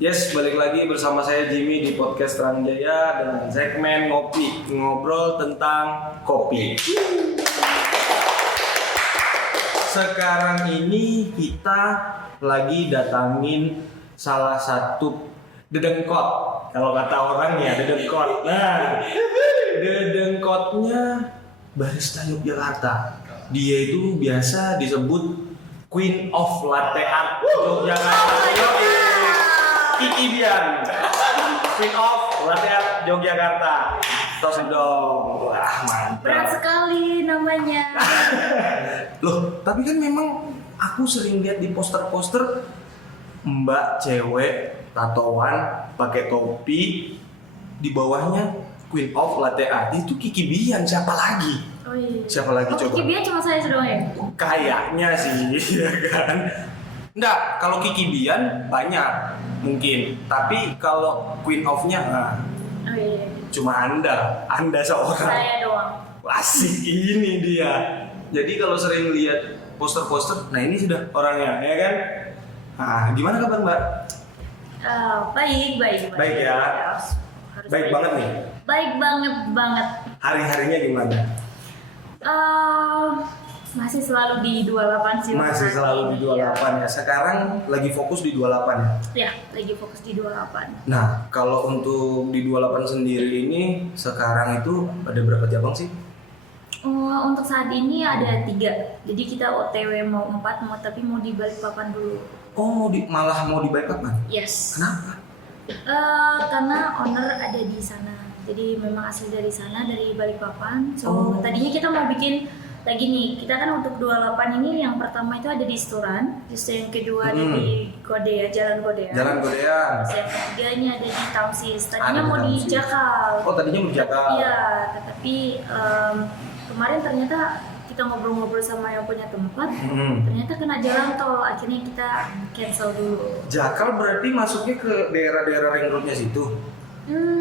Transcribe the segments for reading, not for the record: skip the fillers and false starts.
Yes, balik lagi bersama saya Jimmy di podcast Terang Jaya dengan segmen Ngopi, ngobrol tentang kopi. Sekarang ini kita lagi datangin salah satu dedengkot. Kalau kata orang ya dedengkot. Nah, dedengkotnya barista Yogyakarta. Dia itu biasa disebut Queen of Latte Art Yogyakarta. Kiki Bian, Queen of Latte Art Yogyakarta. Tos dong. Wah, mantap. Berat sekali namanya. Loh, tapi kan memang aku sering lihat di poster-poster mbak cewek tatoan pakai topi di bawahnya Queen of Latte Art. Itu Kiki Bian, siapa lagi? Oh iya. Siapa lagi coba? Kiki Bian cuma saya doang ya? Kayaknya sih, ya kan? Enggak, kalau Kiki Bian banyak mungkin, tapi kalau Queen of-nya Oh iya. cuma Anda seorang. Saya doang. Asik ini dia. Jadi kalau sering lihat poster-poster, nah ini sudah orangnya, ya kan? Nah, gimana kabar Mbak? Baik. Baik ya? Harus Baik banget nih. Baik banget. Hari-harinya gimana? Masih selalu di 28 sih. Masih selalu di 28 ya. Sekarang lagi fokus di 28 ya? Ya, lagi fokus di 28. Nah, kalau untuk di 28 sendiri ini sekarang itu ada berapa cabang sih? Untuk saat ini ada 3. Jadi kita OTW mau 4, tapi mau di Balikpapan dulu. Oh, malah mau di Balikpapan? Yes. Kenapa? Karena owner ada di sana. Jadi memang asli dari sana, dari Balikpapan. So, tadinya kita mau bikin lagi nih, kita kan untuk 28 ini yang pertama itu ada di Sturan, terus yang kedua ada di Godea, Jalan Godea. Jalan Korea. Terus yang ketiganya ada di Tamsis. Tadinya Ada di mau di Tamsis. Jakal. Oh, tadinya mau di Jakal. Iya, tetapi kemarin ternyata kita ngobrol-ngobrol sama yang punya tempat, ternyata kena jalan tol, akhirnya kita cancel dulu. Jakal berarti masuknya ke daerah-daerah ring roadnya situ?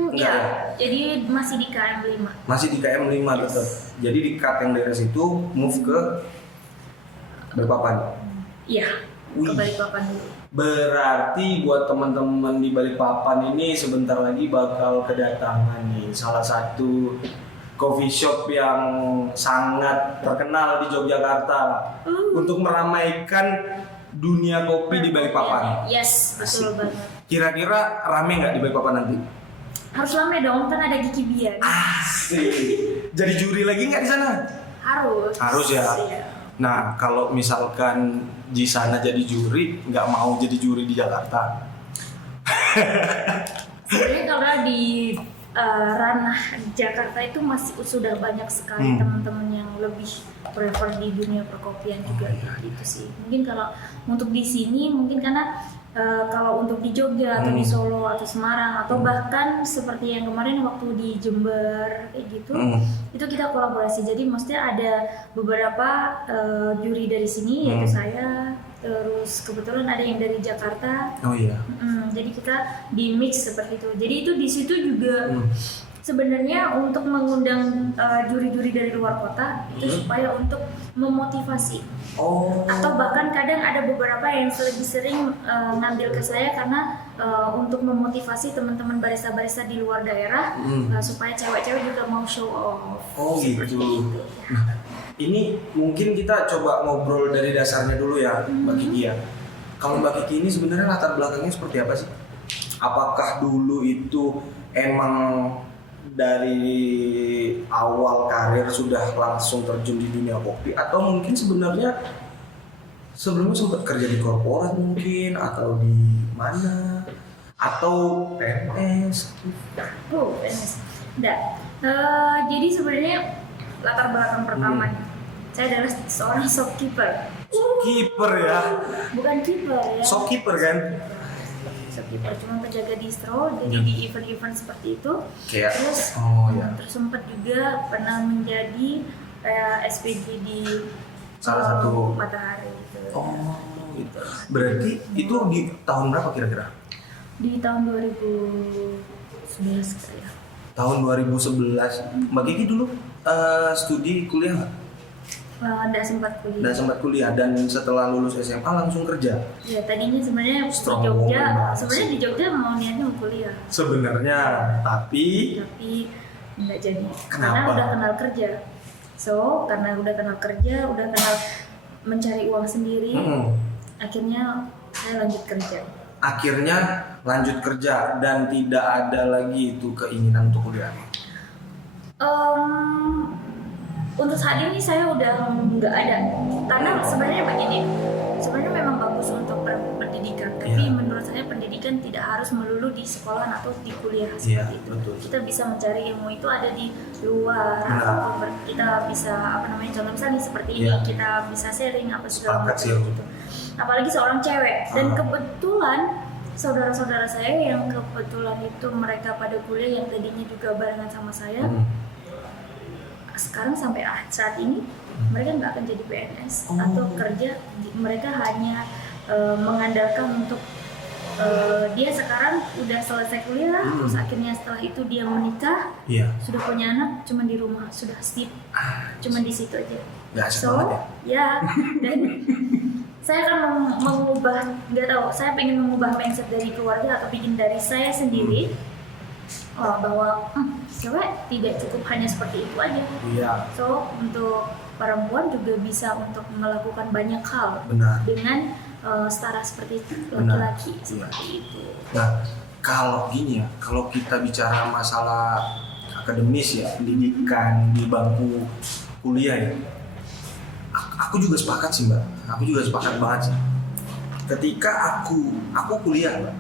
Iya, jadi masih di KM 5. Masih di KM 5 tetap. Jadi di cut yang daerah situ move ke Balikpapan. Iya, Wih. ke Balikpapan dulu. Berarti buat teman-teman di Balikpapan ini sebentar lagi bakal kedatangan nih salah satu coffee shop yang sangat terkenal di Yogyakarta untuk meramaikan dunia kopi di Balikpapan. Yes, betul banget. Kira-kira rame nggak di Balikpapan nanti? Harus rame dong, kan ada Kiki Bian. Asik. Jadi juri lagi nggak di sana? Harus. Harus ya. Iya. Nah, kalau misalkan di sana jadi juri, nggak mau jadi juri di Jakarta. Sebenarnya kalau di ranah Jakarta itu masih sudah banyak sekali teman-teman yang lebih prefer di dunia perkopian juga gitu sih. Mungkin kalau untuk di sini mungkin karena kalau untuk di Jogja atau di Solo atau Semarang atau bahkan seperti yang kemarin waktu di Jember kayak gitu, itu kita kolaborasi. Jadi maksudnya ada beberapa juri dari sini yaitu saya, terus kebetulan ada yang dari Jakarta. Oh iya. Jadi kita di mix seperti itu. Jadi itu di situ juga sebenarnya untuk mengundang juri-juri dari luar kota itu supaya untuk memotivasi. Oh. Atau bahkan kadang ada beberapa yang lebih sering ngambil ke saya karena untuk memotivasi teman-teman barista-barista di luar daerah supaya cewek-cewek juga mau show off. Oh seperti gitu. itu. Nah, ini mungkin kita coba ngobrol dari dasarnya dulu ya, Mbak Kiki ya. Kalau Mbak Kiki ini sebenarnya latar belakangnya seperti apa sih? Apakah dulu itu emang dari awal karir sudah langsung terjun di dunia kopi, atau mungkin sebenarnya sebelumnya sempat kerja di korporat mungkin, atau di mana, atau PNS? PNS. Enggak. Jadi sebenarnya latar belakang pertamanya saya adalah seorang shopkeeper. Shopkeeper ya? Bukan keeper ya. Shopkeeper kan? Shopkeeper cuma penjaga distro, jadi di event-event seperti itu. Kayak, Terus, terus sempat juga pernah menjadi SPG di salah satu Matahari gitu. Oh, gitu. Berarti itu di tahun berapa kira-kira? Di tahun 2011 kali ya. Tahun 2011. Mbak Kiki dulu studi kuliah nggak? Nggak sempat kuliah. Nggak sempat kuliah dan setelah lulus SMA langsung kerja. Ya tadinya sebenarnya di Strong Jogja, woman banget sebenarnya sih. di Jogja mau niatnya mau kuliah, Sebenarnya, tapi nggak jadi. Karena Kenapa? udah kenal kerja. So karena udah kenal kerja, udah kenal mencari uang sendiri, akhirnya saya lanjut kerja. akhirnya lanjut kerja dan tidak ada lagi itu keinginan untuk kuliah. Untuk saat ini saya udah nggak ada, karena sebenarnya begini, sebenarnya memang bagus untuk pendidikan, tapi Iya. menurut saya pendidikan tidak harus melulu di sekolah atau di kuliah Iya, seperti itu. betul. Kita bisa mencari ilmu itu ada di luar, Nah. atau kita bisa contoh misalnya seperti ini, Iya. kita bisa sharing apa segala Sepakat macam sih. gitu. Apalagi seorang cewek, dan Ah. kebetulan saudara-saudara saya yang kebetulan itu mereka pada kuliah yang tadinya juga barengan sama saya. Sekarang sampai saat ini mereka nggak akan jadi PNS atau kerja, mereka hanya mengandalkan untuk dia sekarang udah selesai kuliah, terus akhirnya setelah itu dia menikah, Iya. sudah punya anak, cuman di rumah sudah sip, cuman di situ aja. Nggak asik So banget ya, dan saya akan mengubah, nggak tahu, saya pengen mengubah mindset dari keluarga atau bikin dari saya sendiri. Bahwa cewek tidak cukup hanya seperti itu aja. Iya, So untuk perempuan juga bisa untuk melakukan banyak hal benar. dengan setara seperti Benar. laki-laki seperti itu. Nah, kalau gini ya, kalau kita bicara masalah akademis ya, pendidikan di bangku kuliah ya, aku juga sepakat sih Mbak. Aku juga sepakat banget sih. Ketika aku kuliah Mbak,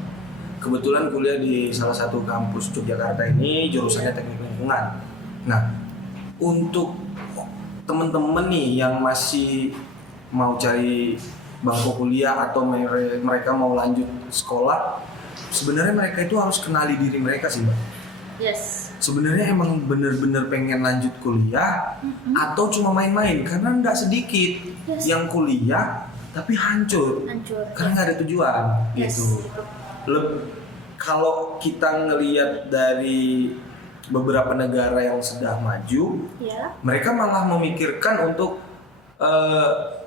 kebetulan kuliah di salah satu kampus Yogyakarta ini, jurusannya teknik lingkungan. Nah, untuk temen-temen nih yang masih mau cari bangku kuliah atau mereka mau lanjut sekolah, sebenarnya mereka itu harus kenali diri mereka sih Mbak. Yes. Sebenarnya emang bener-bener pengen lanjut kuliah atau cuma main-main, karena nggak sedikit Yes. yang kuliah tapi hancur karena nggak ada tujuan Yes. gitu. Kalau kita ngelihat dari beberapa negara yang sudah maju, Ya. mereka malah memikirkan untuk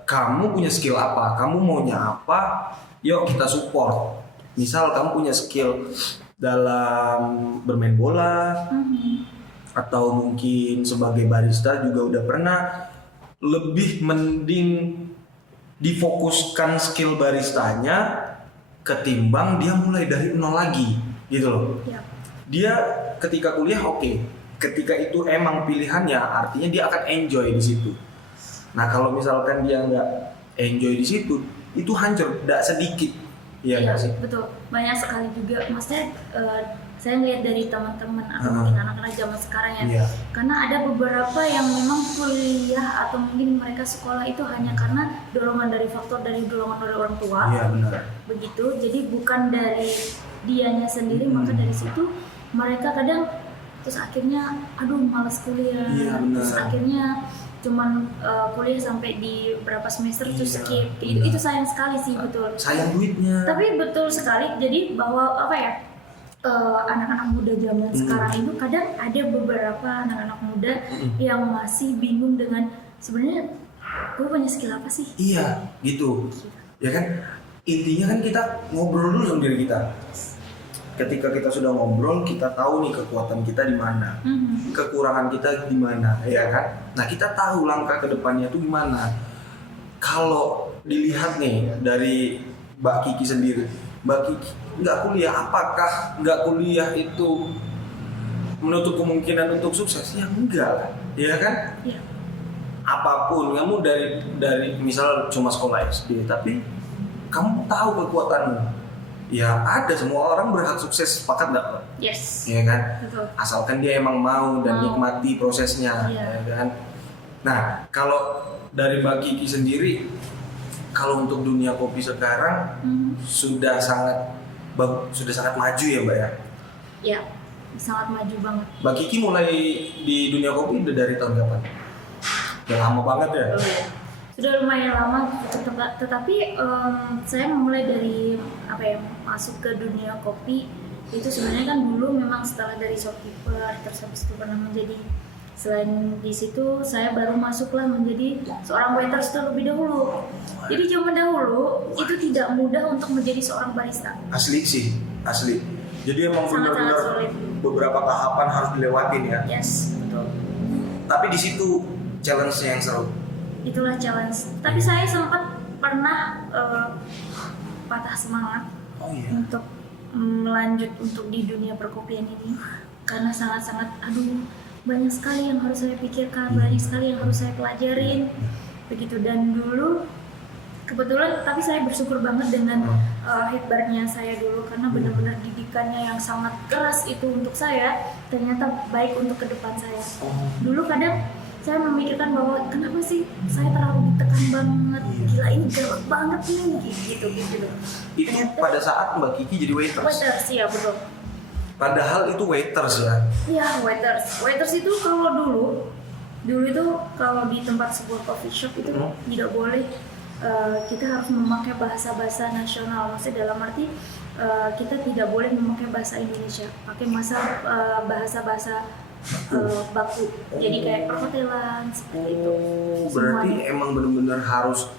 kamu punya skill apa, kamu maunya apa, yuk kita support. Misal kamu punya skill dalam bermain bola, atau mungkin sebagai barista juga udah pernah, lebih mending difokuskan skill baristanya ketimbang dia mulai dari nol lagi gitu loh. Ya. Dia ketika kuliah oke, ketika itu emang pilihannya artinya dia akan enjoy di situ. Nah kalau misalkan dia nggak enjoy di situ, itu hancur, tidak sedikit. Iya nggak sih? Betul. Banyak sekali juga. Maksudnya saya ngeliat dari teman-teman atau mungkin anak-anak zaman sekarang ya. Iya. Karena ada beberapa yang memang kuliah atau mungkin mereka sekolah itu hanya karena dorongan dari orang tua. Iya benar. Begitu. Jadi bukan dari dianya sendiri, maka dari situ mereka kadang terus akhirnya aduh malas kuliah. Iya, benar. Terus akhirnya cuman kuliah sampai di berapa semester terus Iya, skip. benar. Itu sayang sekali sih, betul. Sayang duitnya. Tapi betul sekali, jadi bahwa anak-anak muda zaman sekarang itu kadang ada beberapa anak-anak muda yang masih bingung dengan sebenarnya gue punya skill apa sih? Iya, gitu. Ya kan? Intinya kan kita ngobrol dulu sama diri kita. Ketika kita sudah ngobrol, kita tahu nih kekuatan kita di mana, kekurangan kita di mana, ya kan? Nah, kita tahu langkah ke depannya itu gimana. Kalau dilihat nih dari Mbak Kiki sendiri, Mbak Kiki nggak kuliah, apakah nggak kuliah itu menutup kemungkinan untuk sukses? Ya enggak lah, ya kan? Iya. Apapun kamu dari misal cuma sekolah SD, tapi kamu tahu kekuatanmu. Ya ada, semua orang berhak sukses, sepakat nggak Pak? Yes. Ya kan? Betul. Asalkan dia emang mau dan Mau. nikmati prosesnya, Iya. ya kan? Nah, kalau dari Mbak Kiki sendiri, kalau untuk dunia kopi sekarang sudah sangat maju ya Mbak ya? Ya, sangat maju banget. Mbak Kiki mulai di dunia kopi udah dari tahun kapan? Udah lama banget ya? Sudah lumayan lama, tetapi saya mulai dari masuk ke dunia kopi itu sebenarnya kan dulu memang setelah dari shopkeeper, terus habis itu pernah menjadi Selain di situ saya baru masuklah menjadi seorang waiters terlebih dahulu. Jadi zaman dahulu itu tidak mudah untuk menjadi seorang barista. Asli sih, asli. Jadi emang Sangat-sangat benar-benar sulit. beberapa tahapan harus dilewatin ya. Yes, betul. Tapi di situ challenge-nya yang seru. Itulah challenge. Tapi saya sempat pernah patah semangat Oh iya. untuk melanjut untuk di dunia perkopian ini karena sangat-sangat banyak sekali yang harus saya pikirkan, banyak sekali yang harus saya pelajarin begitu. Dan dulu kebetulan, tapi saya bersyukur banget dengan hebatnya saya dulu karena benar-benar didikannya yang sangat keras itu untuk saya ternyata baik untuk ke depan saya. Dulu kadang saya memikirkan bahwa kenapa sih saya terlalu ditekan banget, gila ini galak banget nih gitu. Itu pada saat Mbak Kiki jadi waiters. Waiters, iya betul. Padahal itu waiters ya. Iya, waiters itu kalau dulu itu kalau di tempat sebuah coffee shop itu tidak boleh kita harus memakai bahasa nasional. Maksudnya dalam arti kita tidak boleh memakai bahasa Indonesia, pakai bahasa baku. Jadi kayak perhotelan seperti itu. Berarti Semuanya. emang benar-benar harus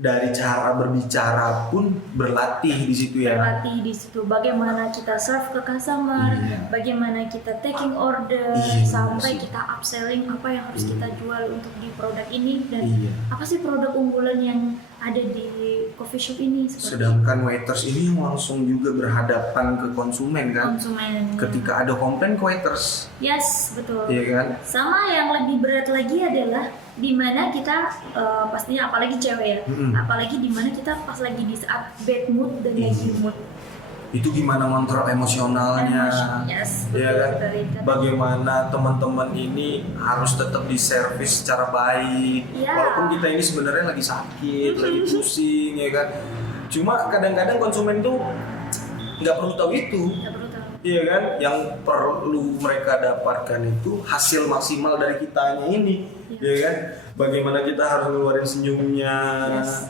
dari cara berbicara pun berlatih di situ ya. Berlatih di situ bagaimana kita serve ke customer, Iya. bagaimana kita taking order, Iya, sampai benar sih. kita upselling apa yang harus kita jual untuk di produk ini dan Iya. apa sih produk unggulan yang ada di coffee shop ini seperti Sedangkan waiters ini yang langsung juga berhadapan ke konsumen kan. konsumen. Ketika ada komplain ke waiters, Yes, betul. iya kan? Sama yang lebih berat lagi adalah dimana kita pastinya apalagi cewek ya, apalagi dimana kita pas lagi di saat bad mood dan lagi mood. Itu gimana kontrol emosionalnya, Yes, ya betul, kan? betul. Bagaimana teman-teman ini harus tetap diservis secara baik, Iya. walaupun kita ini sebenarnya lagi sakit, lagi pusing, ya kan? Cuma kadang-kadang konsumen tuh nggak perlu tahu itu, Nggak perlu tahu. iya kan? Yang perlu mereka dapatkan itu hasil maksimal dari kitanya ini, ya kan? Bagaimana kita harus ngeluarin senyumnya, Yes.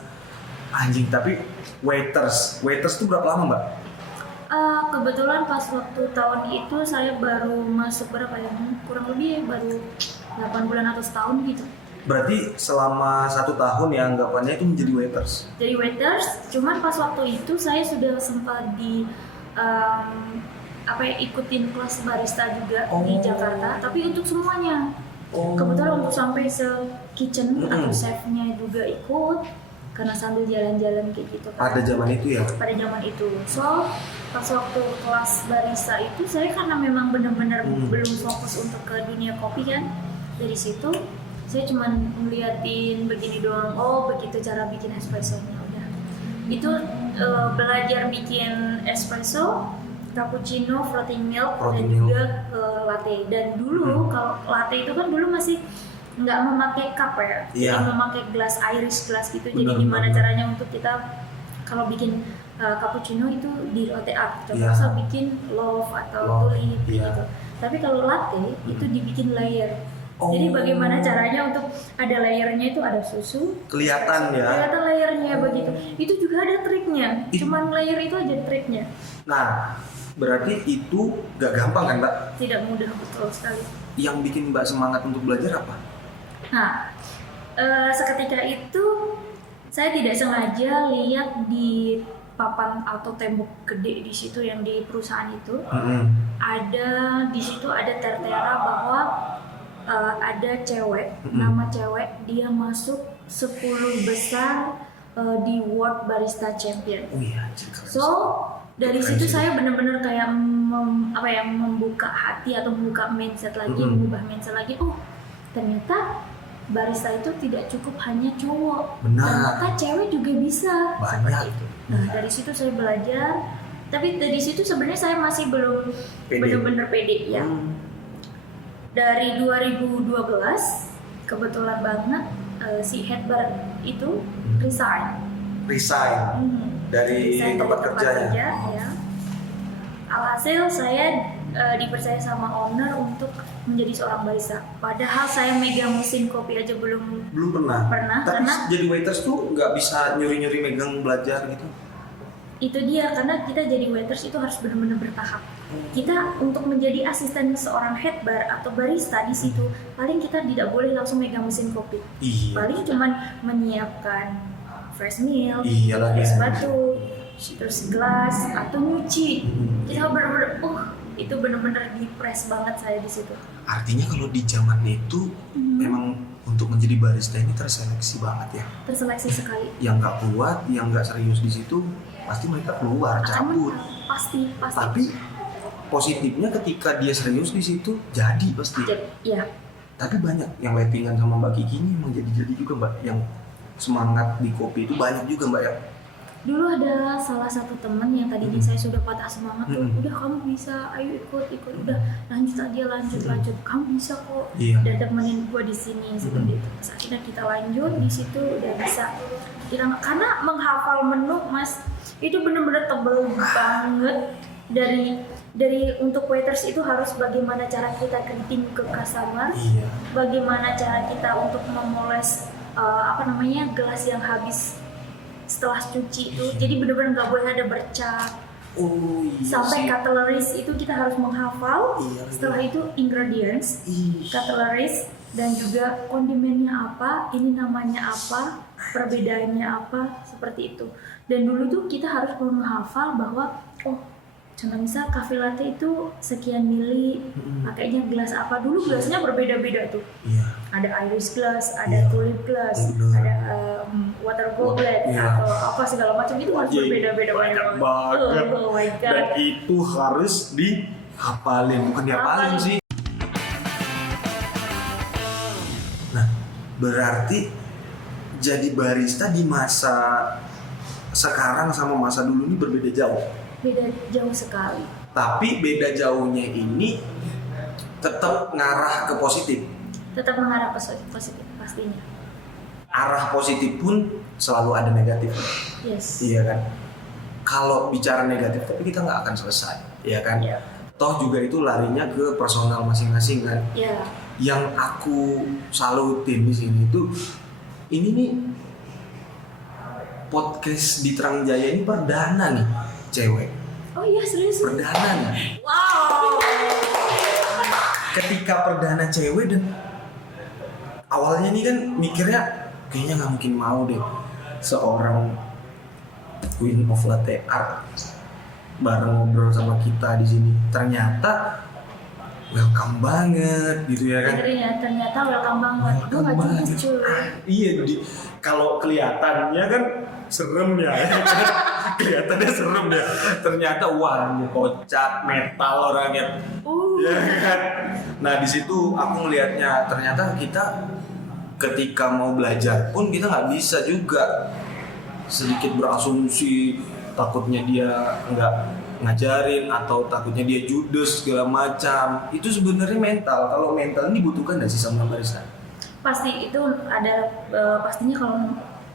anjing. Tapi waiters tuh berapa lama Mbak? Kebetulan pas waktu tahun itu saya baru masuk berapa ya? Kurang lebih baru 8 bulan atau setahun gitu. Berarti selama 1 tahun ya anggapannya itu menjadi waiters. Jadi waiters, cuman pas waktu itu saya sudah sempat di ikutin kelas barista juga di Jakarta, tapi untuk semuanya. Kebetulan untuk sampai se-kitchen atau chefnya juga ikut karena sambil jalan-jalan kayak gitu kan. Pada zaman itu ya. Pada zaman itu. So, pas waktu kelas barista itu saya karena memang benar-benar belum fokus untuk ke dunia kopi kan. Dari situ saya cuma ngeliatin begini doang. Oh, begitu cara bikin espressonya udah. Itu belajar bikin espresso, cappuccino, floating milk dan juga latte. Dan dulu kalau latte itu kan dulu masih nggak memakai cup ya, jadi memakai gelas Irish glass gitu. Jadi gimana caranya untuk kita kalau bikin cappuccino itu di latte art, kita bikin loaf atau tulip gitu. Tapi kalau latte itu dibikin layer. Jadi bagaimana caranya untuk ada layernya itu ada susu, kelihatan ya. Kelihatan layernya begitu. Itu juga ada triknya. Cuman layer itu aja triknya. Nah, berarti itu gak gampang kan Mbak? Tidak mudah, betul sekali. Yang bikin Mbak semangat untuk belajar apa? Nah, seketika itu saya tidak sengaja lihat di papan atau tembok gede di situ yang di perusahaan itu ada di situ ada tertera bahwa ada cewek, nama cewek dia masuk 10 besar di World Barista Champion. So dari situ saya benar-benar kayak membuka hati atau membuka mindset lagi, mengubah mindset lagi. Oh, ternyata barista itu tidak cukup hanya cowok, ternyata cewek juga bisa. Banyak itu. Nah, dari situ saya belajar. Tapi dari situ sebenarnya saya masih belum benar-benar pede ya. Dari 2012 kebetulan banget si head bar itu resign dari tempat kerja ya. Alhasil saya dipercaya sama owner untuk menjadi seorang barista. Padahal saya megang mesin kopi aja belum pernah. Tapi karena jadi waiters tuh nggak bisa nyuri-nyuri megang belajar gitu. Itu dia, karena kita jadi waiters itu harus benar-benar bertahap. Kita untuk menjadi asisten seorang head bar atau barista di situ, paling kita tidak boleh langsung megang mesin kopi. Iya. Paling cuman menyiapkan fresh milk, Iyalah, es ya. batu, terus gelas atau nyuci. Kita benar-benar, itu benar-benar di press banget saya di situ. Artinya kalau di zaman itu memang untuk menjadi barista ini terseleksi banget ya. Terseleksi sekali. Yang nggak kuat, yang nggak serius di situ, pasti mereka keluar cabut. Pasti. Tapi positifnya ketika dia serius di situ jadi pasti. Ya. Tapi banyak yang lettingan sama Mbak Kiki ini emang jadi juga Mbak, yang semangat di kopi itu banyak juga Mbak ya. Dulu ada salah satu teman yang tadinya saya sudah patah semangat tuh, udah kamu bisa, ayo ikut, udah lanjut kamu bisa kok. Iya. Dan temenin gua di sini seperti itu. Terus akhirnya kita lanjut di situ udah bisa. Karena menghafal menu Mas itu benar-benar tebel banget. Dari untuk waiters itu harus bagaimana cara kita greeting ke customer, Iya. bagaimana cara kita untuk memoles gelas yang habis setelah cuci itu. Jadi benar-benar nggak boleh ada bercak. Oh iya. Sampai sih. cutleries itu kita harus menghafal. Iya. Setelah itu ingredients, Ih. cutleries, dan juga kondimennya apa, ini namanya apa, perbedaannya apa, seperti itu. Dan dulu tuh kita harus menghafal bahwa contoh misal cafe latte itu sekian mili, pakainya gelas apa. Dulu gelasnya berbeda-beda tuh. Iya. Ada iris glass, ada Iya. tulip glass, Bener. ada water goblet, Iya. atau apa segala macam itu harus berbeda-beda banyak banget. Oh my god. Dan itu harus dihafalin, bukan dihafalin Hafalin. sih. Nah, berarti jadi barista di masa sekarang sama masa dulu ini berbeda jauh. Beda jauh sekali. Tapi beda jauhnya ini tetap ngarah ke positif. Tetap mengarah ke positif pastinya. Arah positif pun selalu ada negatif. Yes. Iya kan? Kalau bicara negatif tapi kita nggak akan selesai, iya kan? Iya. Toh juga itu larinya ke personal masing-masing kan. Ya. Yang aku salutin di sini tuh, ini nih podcast di Terang Jaya ini perdana nih cewek. Oh iya, serius? Perdana nih. Wow. Ketika perdana cewek, dan awalnya nih kan mikirnya kayaknya nggak mungkin mau deh seorang Queen of Latte Art bareng ngobrol sama kita di sini. Ternyata welcome banget gitu ya kan. Ternyata welcome banget. Gue nggak Welcome cukup cuy. Iya, kalau kelihatannya kan serem ya. Kelihatannya serem ya. Ternyata wah, ini kocak metal orangnya. Ya kan. Nah, di situ aku ngelihatnya ternyata kita ketika mau belajar pun kita nggak bisa juga sedikit berasumsi takutnya dia nggak ngajarin atau takutnya dia judes segala macam. Itu sebenarnya mental. Kalau mental ini dibutuhkan nggak sih sama barista? Pasti itu ada pastinya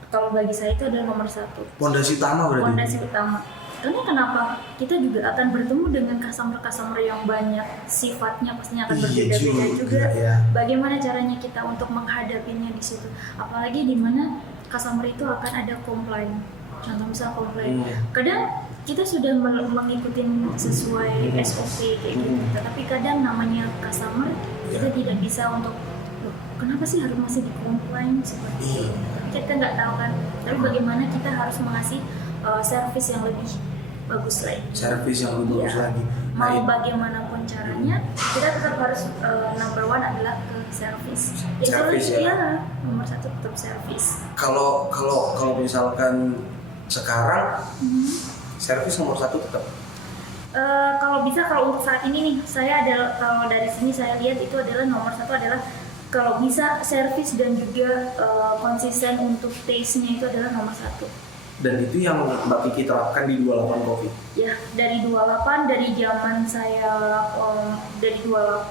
kalau bagi saya itu adalah nomor satu. Pondasi utama berarti. Pondasi utama. Karena kenapa? Kita juga akan bertemu dengan customer yang banyak, sifatnya pastinya akan berbeda-beda juga. Ya. Bagaimana caranya kita untuk menghadapinya di situ? Apalagi di mana customer itu akan ada komplain. Contoh misal komplain. Kadang kita sudah mengikuti sesuai SOP kayak gitu. Tapi kadang namanya customer kita tidak bisa untuk kenapa sih harus masih dikomplain seperti itu? Kita nggak tahu kan. Tapi bagaimana kita harus mengasih servis yang lebih bagus lagi. Servis yang lebih bagus lagi. Mau bagaimanapun caranya, kita tetap harus number one adalah ke servis. Servis ya. Nomor satu tetap servis. Kalau misalkan sekarang servis nomor satu tetap. Kalau untuk saat ini nih, saya adalah kalau dari sini saya lihat itu adalah nomor satu adalah kalau bisa servis dan juga konsisten untuk taste-nya itu adalah nomor satu. Dan itu yang Mbak Kiki terapkan di 28 Coffee. Ya, dari 28, dari zaman saya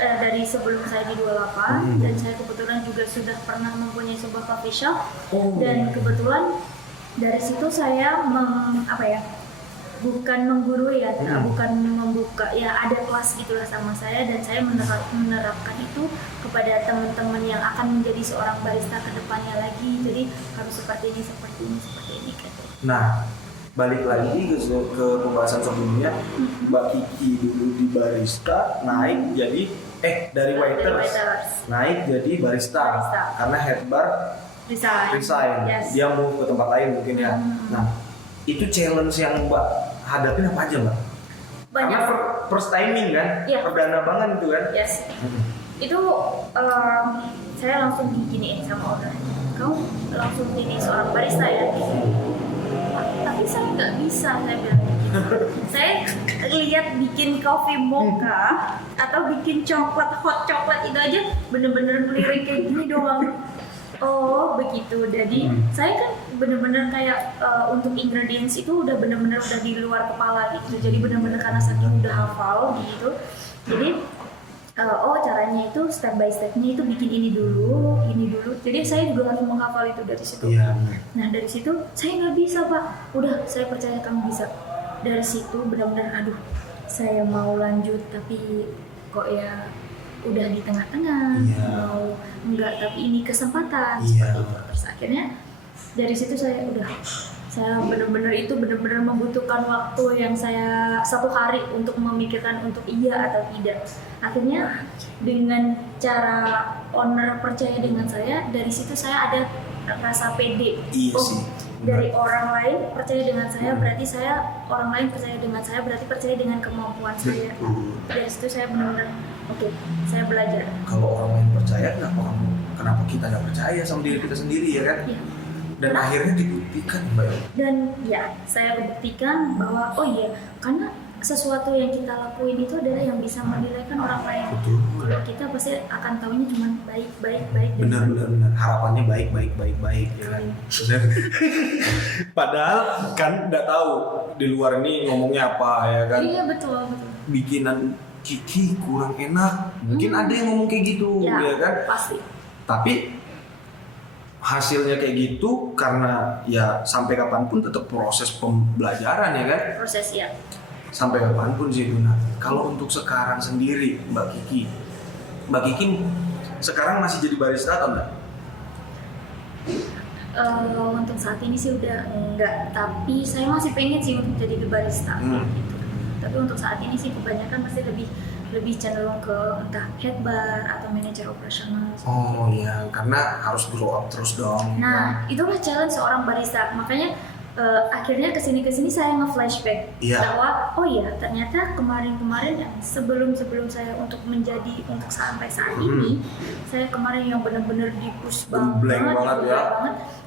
dari sebelum saya di 28 dan saya kebetulan juga sudah pernah mempunyai sebuah coffee shop. Dan kebetulan dari situ saya bukan menggurui ya, bukan membuka ya, ada kelas gitulah sama saya, dan saya menerapkan itu kepada teman-teman yang akan menjadi seorang barista ke depannya lagi. Jadi harus seperti ini gitu. Nah, balik lagi ke pembahasan sebelumnya, Mbak Kiki dulu di barista naik jadi dari waiters naik jadi barista. Karena head bar resign. Yes. Dia mau ke tempat lain mungkin ya. Nah, itu challenge yang Mbak hadapin apa aja, Mbak? Banyak. Karena first timing kan, Iya. perdana banget itu kan. Yes. Itu saya langsung diginiin sama owner. Kamu langsung jadi seorang barista ya? Tapi saya nggak bisa, saya bilang gitu. Saya lihat bikin coffee mocha atau bikin hot coklat itu aja bener-bener ngelirik kayak gini doang. Oh begitu, jadi saya kan bener-bener kayak untuk ingredients itu udah bener-bener udah di luar kepala gitu. Jadi bener-bener karena saking udah hafal gitu. Jadi caranya itu step by stepnya itu bikin ini dulu. Jadi saya juga harus menghafal itu dari situ. Iya. Nah dari situ saya nggak bisa Pak. Udah saya percaya kamu bisa. Dari situ benar-benar aduh saya mau lanjut tapi kok ya udah di tengah-tengah. Mau enggak tapi ini kesempatan seperti itu. Terus akhirnya dari situ saya benar-benar membutuhkan waktu yang saya 1 hari untuk memikirkan untuk iya atau tidak. Akhirnya dengan cara owner percaya dengan saya, dari situ saya ada rasa pede. Iya sih. Dari orang lain percaya dengan saya, berarti orang lain percaya dengan saya, berarti percaya dengan kemampuan saya. Dari situ saya benar-benar oke, saya belajar. Kalau orang lain percaya, kenapa kita nggak percaya sama diri kita sendiri ya kan? Iya. Dan akhirnya dibuktikan, Mbak. Dan ya, saya buktikan bahwa karena sesuatu yang kita lakuin itu adalah yang bisa menilaikan orang lain. Betul. Kalau kita pasti akan tahunya cuma baik. Benar. Harapannya baik ya kan. Benar. Padahal kan nggak tahu di luar ini ngomongnya apa ya kan. Iya betul. Bikinan Kiki kurang enak. Mungkin ada yang ngomong kayak gitu ya kan. Pasti. Tapi hasilnya kayak gitu karena ya sampai kapanpun tetap proses pembelajaran ya kan. Proses ya. Sampai kapanpun sih itu. Nah, kalau untuk sekarang sendiri Mbak Kiki sekarang masih jadi barista atau enggak? Untuk saat ini sih udah enggak, tapi saya masih pengen sih untuk jadi barista gitu. Tapi untuk saat ini sih kebanyakan pasti lebih cenderung ke entah head bar atau manajer operasional. Oh iya, karena harus grow up terus dong. Nah, itulah challenge seorang barista. Makanya akhirnya kesini saya nge-flashback bahwa ternyata kemarin yang sebelum saya untuk sampai saat ini, saya kemarin yang benar-benar di-push banget.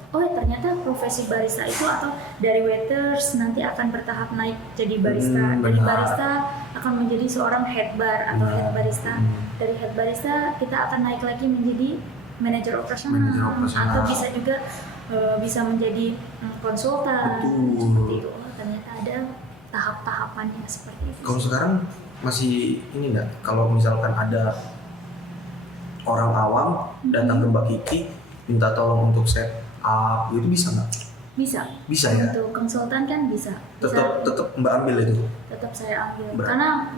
Ternyata profesi barista itu atau dari waiters nanti akan bertahap naik jadi barista. Dari barista akan menjadi seorang head bar atau head barista. Dari head barista kita akan naik lagi menjadi manajer operasional. Atau bisa juga bisa menjadi konsultan. Seperti itu. Ternyata ada tahap-tahapannya seperti itu. Kalau sekarang masih ini enggak? Kalau misalkan ada orang awam datang ke Mbak Kiki minta tolong untuk set up, itu bisa nggak? Bisa ya. Untuk konsultan kan bisa. Tetap Mbak ambil itu. Tetap saya ambil. Karena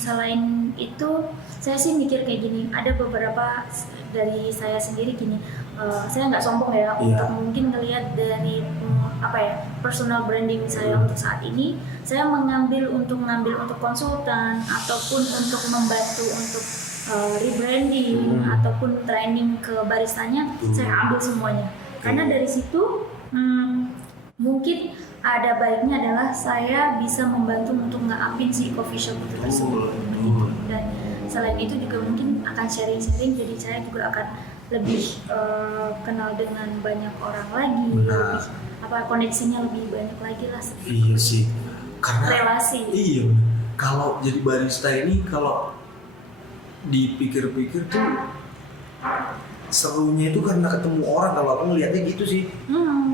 selain itu saya sih mikir kayak gini. Ada beberapa dari saya sendiri gini. Saya nggak sombong ya untuk mungkin ngelihat dari personal branding saya untuk saat ini. Saya mengambil untuk konsultan ataupun untuk membantu untuk rebranding ataupun training ke baristanya. Saya ambil semuanya. Karena dari situ mungkin ada baiknya adalah saya bisa membantu untuk nge-upin si coffee shop itu tersebut. Dan selain itu juga mungkin akan sharing-sharing, jadi saya juga akan lebih kenal dengan banyak orang lagi, lebih koneksinya lebih banyak lagi lah. Iya sih, karena relasi. Iya, kalau jadi barista ini kalau dipikir-pikir tuh serunya itu karena ketemu orang. Kalau aku ngelihatnya gitu sih,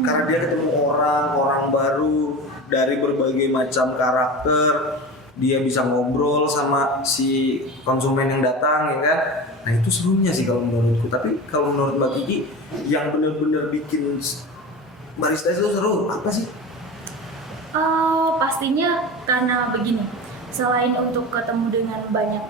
karena dia ketemu orang baru dari berbagai macam karakter, dia bisa ngobrol sama si konsumen yang datang ya kan. Nah itu serunya sih kalau menurutku. Tapi kalau menurut Mbak Kiki yang benar-benar bikin barista itu seru apa sih? Pastinya karena begini. Selain untuk ketemu dengan banyak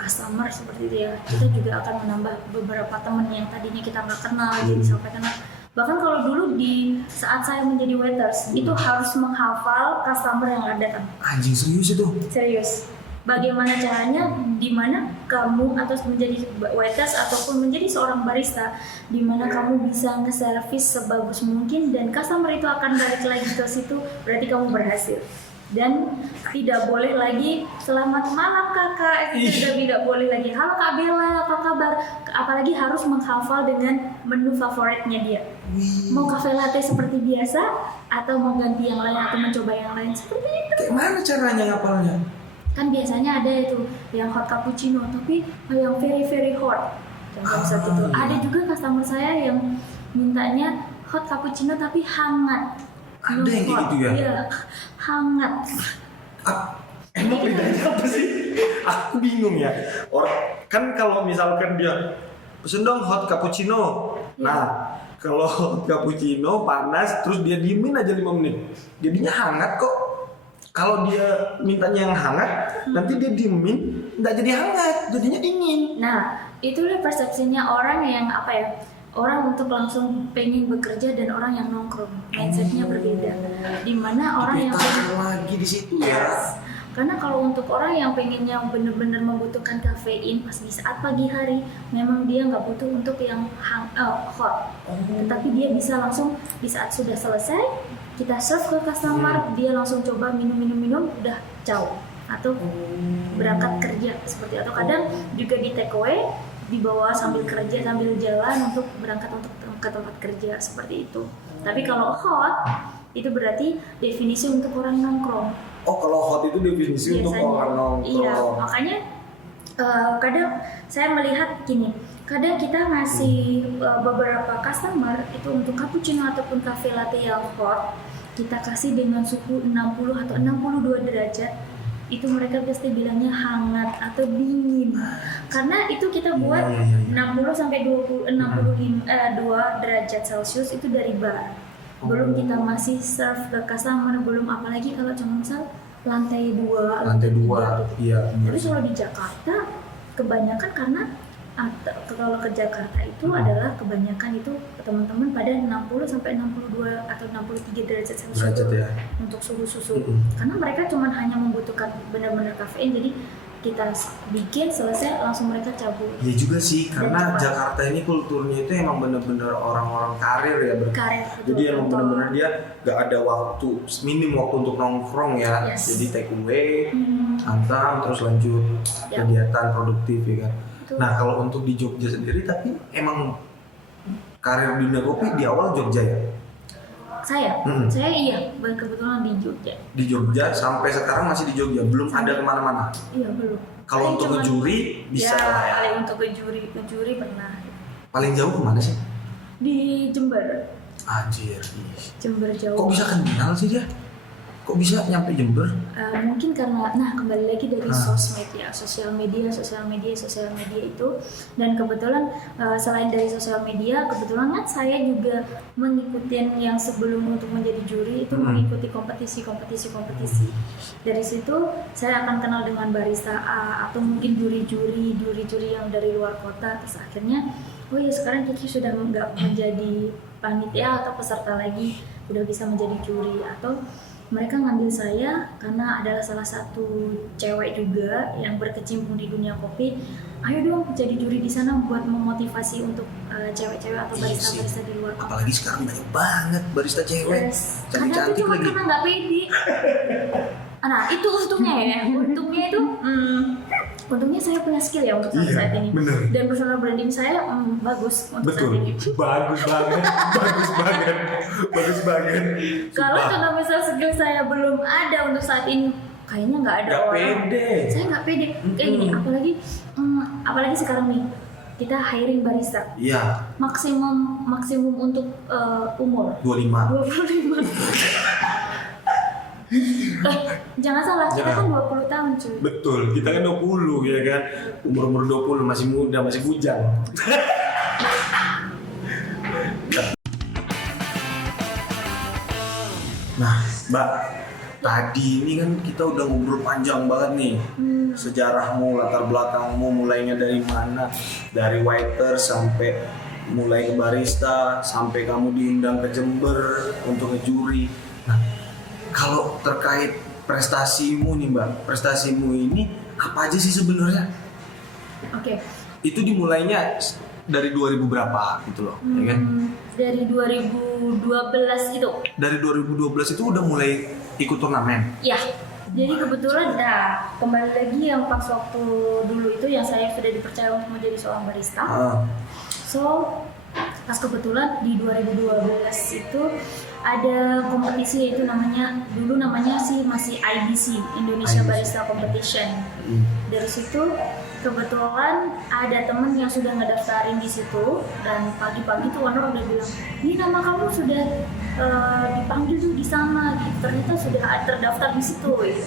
customer seperti itu ya, kita juga akan menambah beberapa teman yang tadinya kita nggak kenal jadi sampai kenal. Bahkan kalau dulu di saat saya menjadi waiters itu harus menghafal customer yang ada datang. Anjing, serius itu? Serius. Bagaimana caranya, di mana kamu atau menjadi waiters ataupun menjadi seorang barista, di mana kamu bisa nge-service sebagus mungkin dan customer itu akan balik lagi ke situ, berarti kamu berhasil. Dan tidak boleh lagi selamat malam kakak, itu sudah tidak boleh lagi halo Kak Bella, apa kabar, apalagi harus menghafal dengan menu favoritnya dia. Mau cafe latte seperti biasa atau mau ganti yang lain atau mencoba yang lain seperti itu. Kayak mana caranya ngapalnya? Kan biasanya ada itu yang hot cappuccino tapi yang very very hot. Contoh saat itu ada juga customer saya yang mintanya hot cappuccino tapi hangat. Ada yang kayak gitu ya? Iya, hangat. Emang bedanya apa sih? Aku bingung ya. Orang kan kalau misalkan dia pesen dong hot cappuccino. Nah, kalau hot cappuccino panas terus dia diemin aja 5 menit. Jadinya hangat kok. Kalau dia mintanya yang hangat, nanti dia diemin, nggak jadi hangat, jadinya dingin. Nah, itulah persepsinya orang yang apa ya? Orang untuk langsung pengen bekerja dan orang yang nongkrong, mindsetnya berbeda. Dimana orang yang lagi di situ ya. Karena kalau untuk orang yang pengennya benar-benar membutuhkan kafein pas di saat pagi hari, memang dia nggak butuh untuk yang hot. Tetapi dia bisa langsung di saat sudah selesai, kita serve ke customer, dia langsung coba minum, udah jauh atau berangkat kerja seperti atau kadang juga di take away, dibawa sambil kerja sambil jalan untuk berangkat untuk ke tempat kerja seperti itu. Tapi kalau hot itu berarti definisi untuk orang nongkrong. Oh, kalau hot itu definisi untuk orang nongkrong. Iya, makanya kadang saya melihat gini, kadang kita masih beberapa customer itu untuk cappuccino ataupun cafe latte yang hot kita kasih dengan suhu 60 atau 62 derajat, itu mereka pasti bilangnya hangat atau dingin. Karena itu kita buat 60 sampai 62 derajat Celcius itu dari bar. Belum kita masih serve ke customer, belum apalagi kalau cuma misal lantai 2 iya. Tapi kalau di Jakarta kebanyakan karena kalau ke Jakarta itu adalah kebanyakan itu teman-teman pada 60 sampai 62 atau 63 derajat Celcius ya. untuk suhu-susu. Karena mereka cuma hanya membutuhkan benar-benar kafein, jadi kita bikin selesai langsung mereka cabut. Iya juga sih, karena Jakarta ini kulturnya itu emang benar-benar orang-orang karir ya, karir. Jadi emang benar-benar dia gak ada waktu, minim waktu untuk nongkrong ya. Yes. Jadi take away, hantam, terus lanjut kegiatan produktif ya kan. Betul. Nah kalau untuk di Jogja sendiri, tapi emang karir dunia kopi di awal Jogja ya? Saya iya, kebetulan di Jogja. Di Jogja sampai sekarang masih di Jogja, belum ada kemana-mana. Iya belum. Kalau untuk ke juri bisa ya, lah ya. Paling untuk ke juri pernah. Paling jauh kemana sih? Di Jember. Anjir. Jember jauh. Kok bisa kenal sih dia? Kok bisa nyampe Jember? Mungkin karena, kembali lagi dari sosmed ya, sosial media itu. Dan kebetulan selain dari sosial media, kebetulan kan saya juga mengikuti yang sebelum untuk menjadi juri itu mengikuti kompetisi. Dari situ saya akan kenal dengan barista A atau mungkin juri-juri yang dari luar kota. Terus akhirnya, oh ya sekarang Kiki sudah nggak menjadi panitia atau peserta lagi, udah bisa menjadi juri atau mereka ngambil saya karena adalah salah satu cewek juga yang berkecimpung di dunia kopi. Ayo dong jadi juri di sana buat memotivasi untuk cewek-cewek atau barista-barista di luar kota. Apalagi sekarang banyak banget barista cewek. Yes. Cantik-cantik cuma lagi. karena nggak pede. Nah itu untungnya ya. Untungnya saya punya skill ya untuk saat ini. Bener. Dan personal branding saya bagus untuk saat ini. Bagus banget. Kalau contoh misal skill saya belum ada untuk saat ini, kayaknya nggak ada Nggak orang. pede. Saya nggak pede. Kayak gini, apalagi sekarang nih kita hiring barista. Iya. Maksimum untuk umur 25. Jangan salah, kita kan 20 tahun cuy. Betul, kita kan 20 ya kan. Umur 20 masih muda, masih bujang. Nah, Mbak, tadi ini kan kita udah ngobrol panjang banget nih. Sejarahmu, latar belakangmu, mulainya dari mana? Dari waiter sampai mulai ke barista sampai kamu diundang ke Jember untuk ngejuri. Nah, kalau terkait prestasimu nih Mbak, prestasimu ini apa aja sih sebenarnya? Oke. Itu dimulainya dari 2000 berapa gitu loh, ya kan? Dari 2012 itu. Dari 2012 itu udah mulai ikut turnamen. Ya. Jadi kebetulan, kembali lagi yang pas waktu dulu itu yang saya sudah dipercaya untuk menjadi seorang barista. So, pas kebetulan di 2012 itu ada kompetisi, yaitu dulu namanya sih masih IBC, Indonesia Barista Competition. Dari situ kebetulan ada temen yang sudah ngedaftarin di situ, dan pagi-pagi tuh owner udah bilang, ini nama kamu sudah dipanggil tuh di sana, gitu. Ternyata sudah terdaftar di situ. Gitu.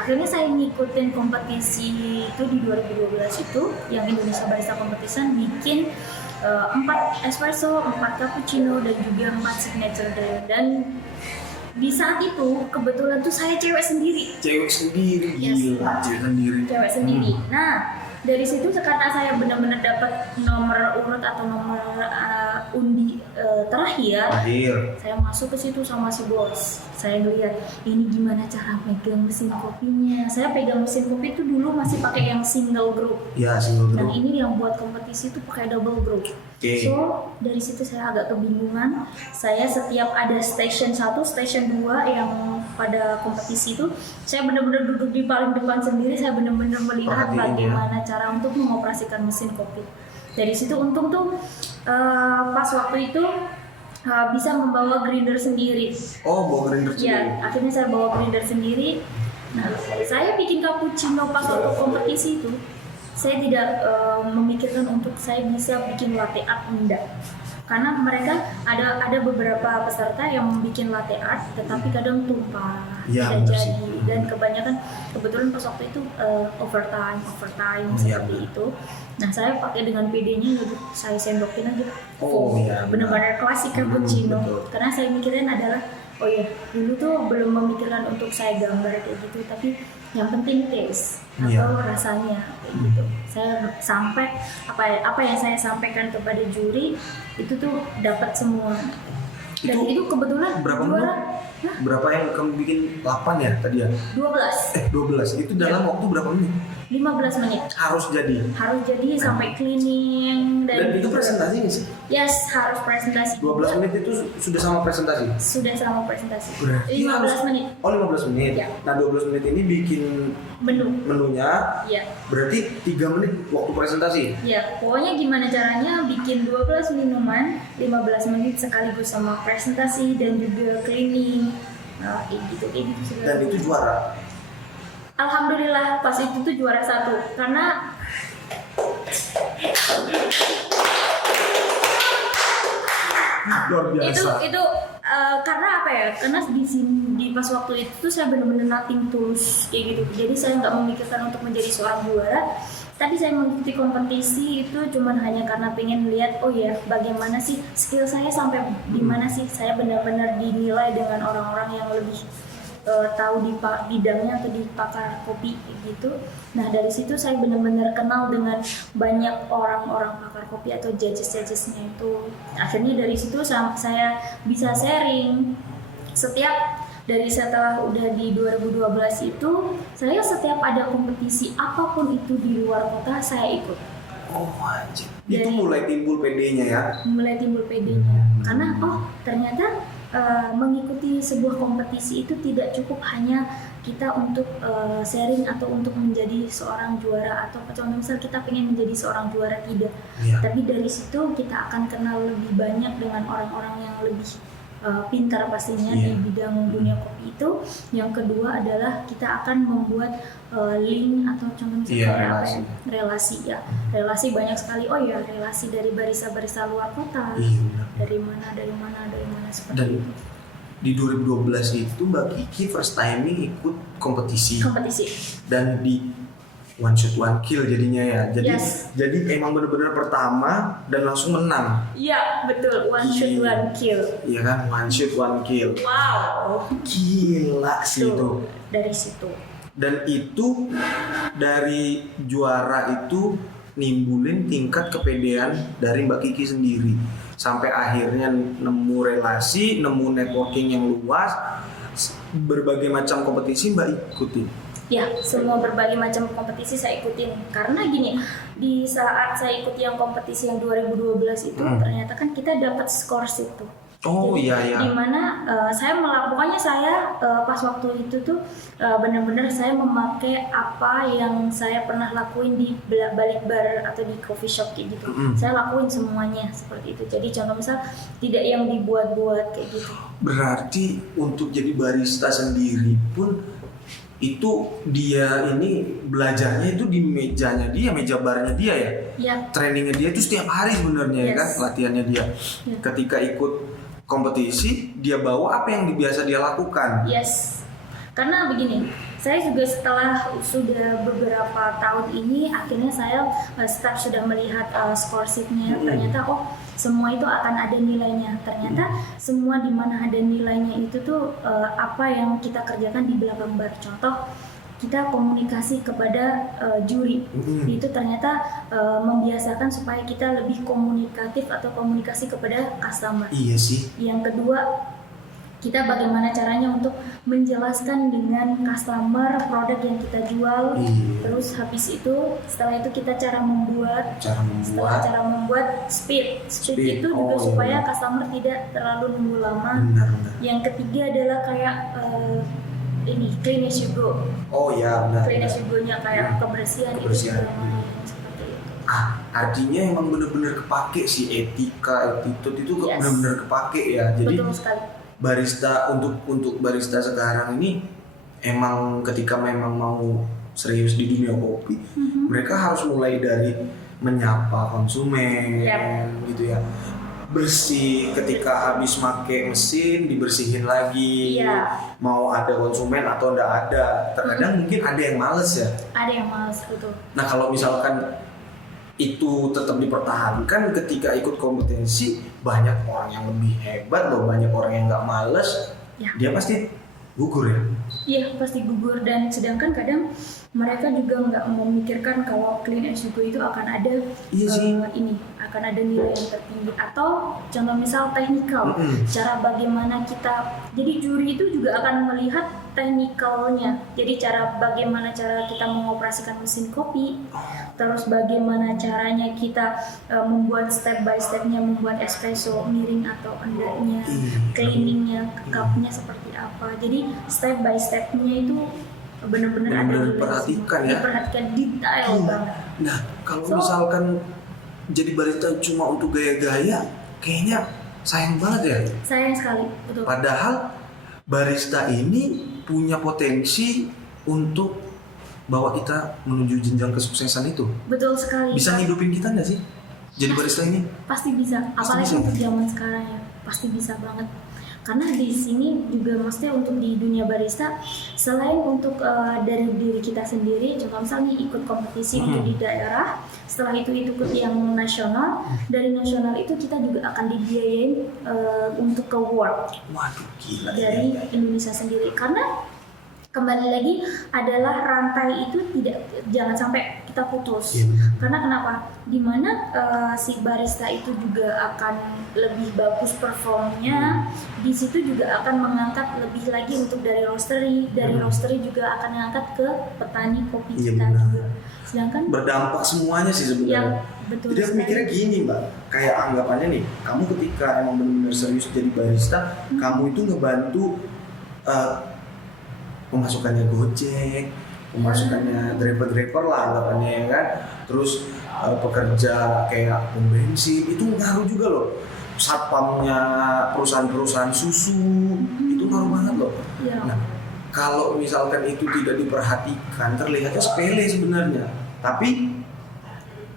Akhirnya saya ngikutin kompetisi itu di 2012 itu, yang Indonesia Barista Competition bikin 4 espresso, 4 cappuccino, dan juga 4 signature drink. Dan di saat itu kebetulan tuh saya cewek sendiri. Gila, cewek sendiri. Nah, dari situ karena saya benar-benar dapat nomor urut atau nomor undi terakhir, saya masuk ke situ sama si bos. Saya ngeliat ini gimana cara megang mesin kopinya. Saya pegang mesin kopi itu dulu masih pakai yang single group. Ya, single group. Dan ini yang buat kompetisi itu pakai double group. So, dari situ saya agak kebingungan. Saya setiap ada station 1, station 2 yang pada kompetisi itu, saya benar-benar duduk di paling depan sendiri. Saya benar-benar melihat bagaimana cara untuk mengoperasikan mesin kopi. Dari situ untung tuh pas waktu itu bisa membawa grinder sendiri. Oh, bawa grinder sendiri. Ya, akhirnya saya bawa grinder sendiri. Nah, saya bikin cappuccino pas waktu kompetisi itu. Saya tidak memikirkan untuk saya bisa bikin latte art, enggak. Karena mereka ada beberapa peserta yang bikin latte art, tetapi kadang tumpah, tidak jadi. Dan kebanyakan kebetulan pas waktu itu overtime seperti itu. Nah, saya pakai dengan PD-nya, saya sendokin aja. Benar-benar klasik cappuccino. Karena saya mikirin adalah, oh ya, dulu tuh belum memikirkan untuk saya gambar kayak gitu, tapi yang penting taste atau rasanya kayak gitu. Saya sampai apa yang saya sampaikan kepada juri itu tuh dapat semua. Dan itu kebetulan juara. Berapa yang kamu bikin? 8 ya tadi ya? 12. Itu dalam waktu berapa menit? 15 menit. Harus jadi sampai cleaning dan itu presentasi nggak sih? Yes, harus presentasi. 12 menit itu sudah sama presentasi? Sudah sama presentasi. Berarti 15 menit. Oh, 15 menit. Ya. Nah, 12 menit ini bikin menunya. Ya. Berarti 3 menit waktu presentasi. Ya, pokoknya gimana caranya bikin 12 minuman, 15 menit sekaligus sama presentasi dan juga cleaning. Nah, kayak gitu segala. Dan itu juara. Alhamdulillah pas itu tuh juara 1 karena luar biasa. Itu karena apa ya? Karena di pas waktu itu tuh saya benar-benar nothing tulus kayak gitu. Jadi saya nggak memikirkan untuk menjadi seorang juara. Tapi saya mengikuti kompetisi itu cuman hanya karena pengen lihat, oh ya, bagaimana sih skill saya sampai di mana sih. Saya benar-benar dinilai dengan orang-orang yang lebih tahu di bidangnya atau di pakar kopi gitu. Nah, dari situ saya benar-benar kenal dengan banyak orang-orang pakar kopi atau judges-judgesnya itu. Akhirnya dari situ saya bisa sharing. Setelah udah di 2012 itu, saya setiap ada kompetisi apapun itu di luar kota saya ikut. Oh, anjir. Itu mulai timbul PD-nya ya? Mulai timbul PD-nya. Karena ternyata mengikuti sebuah kompetisi itu tidak cukup hanya kita untuk sharing atau untuk menjadi seorang juara, atau contoh misal kita pengen menjadi seorang juara, tidak. Tapi dari situ kita akan kenal lebih banyak dengan orang-orang yang lebih pintar pastinya di bidang dunia kopi itu. Yang kedua adalah kita akan membuat link atau contoh misalnya relasi ya. Relasi banyak sekali. Oh ya, relasi dari barista-barista luar kota. Dari mana seperti dan itu. Di 2012 itu Mbak Kiki first time ikut kompetisi. Dan di one shot one kill jadinya ya. Jadi emang benar-benar pertama dan langsung menang. Iya, betul. One shot one kill. Iya kan, one shot one kill. Wow. Gila sih itu. Dari situ. Dan itu dari juara itu nimbulin tingkat kepedean dari Mbak Kiki sendiri sampai akhirnya nemu relasi, nemu networking yang luas, berbagai macam kompetisi Mbak ikutin. Ya, semua berbagai macam kompetisi saya ikutin. Karena gini, di saat saya ikut yang kompetisi yang 2012 itu ternyata kan kita dapat skor situ. Oh jadi, iya. Dimana saya pokoknya saya pas waktu itu tuh benar-benar saya memakai apa yang saya pernah lakuin di balik bar atau di coffee shop kayak gitu. Saya lakuin semuanya seperti itu. Jadi contoh misal tidak yang dibuat-buat kayak gitu. Berarti untuk jadi barista sendiri pun itu dia ini belajarnya itu di mejanya dia, meja barnya dia ya. Ya. Trainingnya dia itu setiap hari sebenarnya ya kan, latihannya dia. Ya. Ketika ikut kompetisi dia bawa apa yang biasa dia lakukan. Yes, karena begini, saya juga setelah sudah beberapa tahun ini akhirnya saya start sudah melihat scoresheetnya. Ternyata semua itu akan ada nilainya. Ternyata semua di mana ada nilainya itu tuh apa yang kita kerjakan di belakang bar. Contoh, kita komunikasi kepada juri, itu ternyata membiasakan supaya kita lebih komunikatif atau komunikasi kepada customer. Iya sih. Yang kedua, kita bagaimana caranya untuk menjelaskan dengan customer produk yang kita jual. Terus habis itu, setelah itu kita cara membuat speed itu juga supaya customer tidak terlalu nunggu lama. Benar. Yang ketiga adalah kayak ini clean as you go. Oh ya, benar. Clean as you go-nya kayak kebersihan. Itu seperti itu. Artinya emang benar-benar kepake sih etika, attitude itu benar-benar kepake ya. Jadi betul sekali. Barista untuk barista sekarang ini emang ketika memang mau serius di dunia kopi, mereka harus mulai dari menyapa konsumen, gitu ya. Bersih ketika habis pakai mesin dibersihin lagi. Mau ada konsumen atau enggak ada. Terkadang mungkin ada yang males ya. Ada yang males betul. Nah, kalau misalkan itu tetap dipertahankan ketika ikut kompetisi, banyak orang yang lebih hebat loh, banyak orang yang nggak males, dia pasti gugur ya? Iya, pasti gugur. Dan sedangkan kadang mereka juga nggak memikirkan kalau clean as you go itu akan ada akan ada nilai yang tertinggi. Atau contoh misal teknikal, cara bagaimana kita, jadi juri itu juga akan melihat teknikalnya. Jadi bagaimana cara kita mengoperasikan mesin kopi, terus bagaimana caranya kita membuat step by stepnya, membuat espresso miring atau enggaknya, cleaningnya, cupnya seperti apa. Jadi step by stepnya itu benar-benar ada diperhatikan detail banget. Nah, kalau misalkan jadi barista cuma untuk gaya-gaya, kayaknya sayang banget ya. Sayang sekali, betul. Padahal barista ini punya potensi untuk bawa kita menuju jenjang kesuksesan itu. Betul sekali. Bisa ngidupin kita nggak sih jadi barista ini? Pasti bisa, apalagi untuk zaman sekarang ya, pasti bisa banget. Karena di sini juga maksudnya untuk di dunia barista, selain untuk dari diri kita sendiri, contoh misalnya ikut kompetisi untuk di daerah, setelah itu ikut yang nasional, dari nasional itu kita juga akan dibiayain untuk ke world. Waduh, gila. Dari Indonesia sendiri. Karena kembali lagi adalah rantai itu jangan sampai kita putus. Karena kenapa? Dimana si barista itu juga akan lebih bagus performnya, di situ juga akan mengangkat lebih lagi untuk dari roastery, juga akan mengangkat ke petani kopi kita juga. Sedangkan berdampak semuanya sih sebenarnya. Betul. Jadi aku mikirnya gini Mbak, kayak anggapannya nih, kamu ketika emang benar-benar serius jadi barista, kamu itu ngebantu pemasukannya Gojek, pemasukannya driver lah anggapannya ya kan. Terus pekerja kayak pom bensin itu ngaruh juga loh. Satpamnya perusahaan-perusahaan susu itu ngaruh banget loh. Nah, kalau misalkan itu tidak diperhatikan terlihatnya sepele sebenarnya. Tapi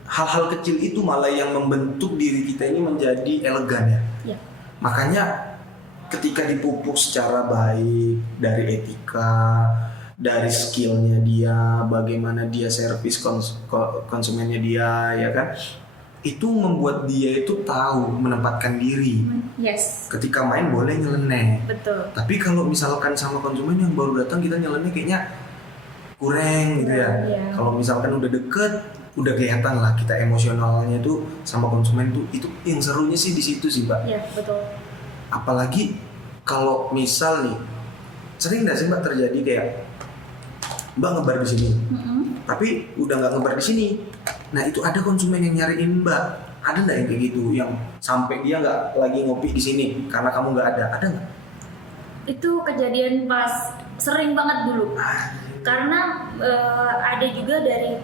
hal-hal kecil itu malah yang membentuk diri kita ini menjadi elegan ya. Makanya ketika dipupuk secara baik dari etika, dari skillnya dia, bagaimana dia servis konsumennya dia, ya kan, itu membuat dia itu tahu menempatkan diri. Ketika main boleh nyeleneh. Betul. Tapi kalau misalkan sama konsumen yang baru datang kita nyeleneh kayaknya kurang gitu ya. Iya. Kalau misalkan udah deket, udah kelihatan lah kita emosionalnya tuh sama konsumen tuh, itu yang serunya sih di situ sih Mbak. Iya, betul. Apalagi kalau misal nih, sering nggak sih Mbak terjadi kayak Mbak ngebar di sini, tapi udah nggak ngebar di sini. Nah itu ada konsumen yang nyariin Mbak. Ada nggak yang kayak gitu, yang sampai dia nggak lagi ngopi di sini karena kamu nggak ada? Ada nggak? Itu kejadian pas sering banget dulu. Karena ada juga dari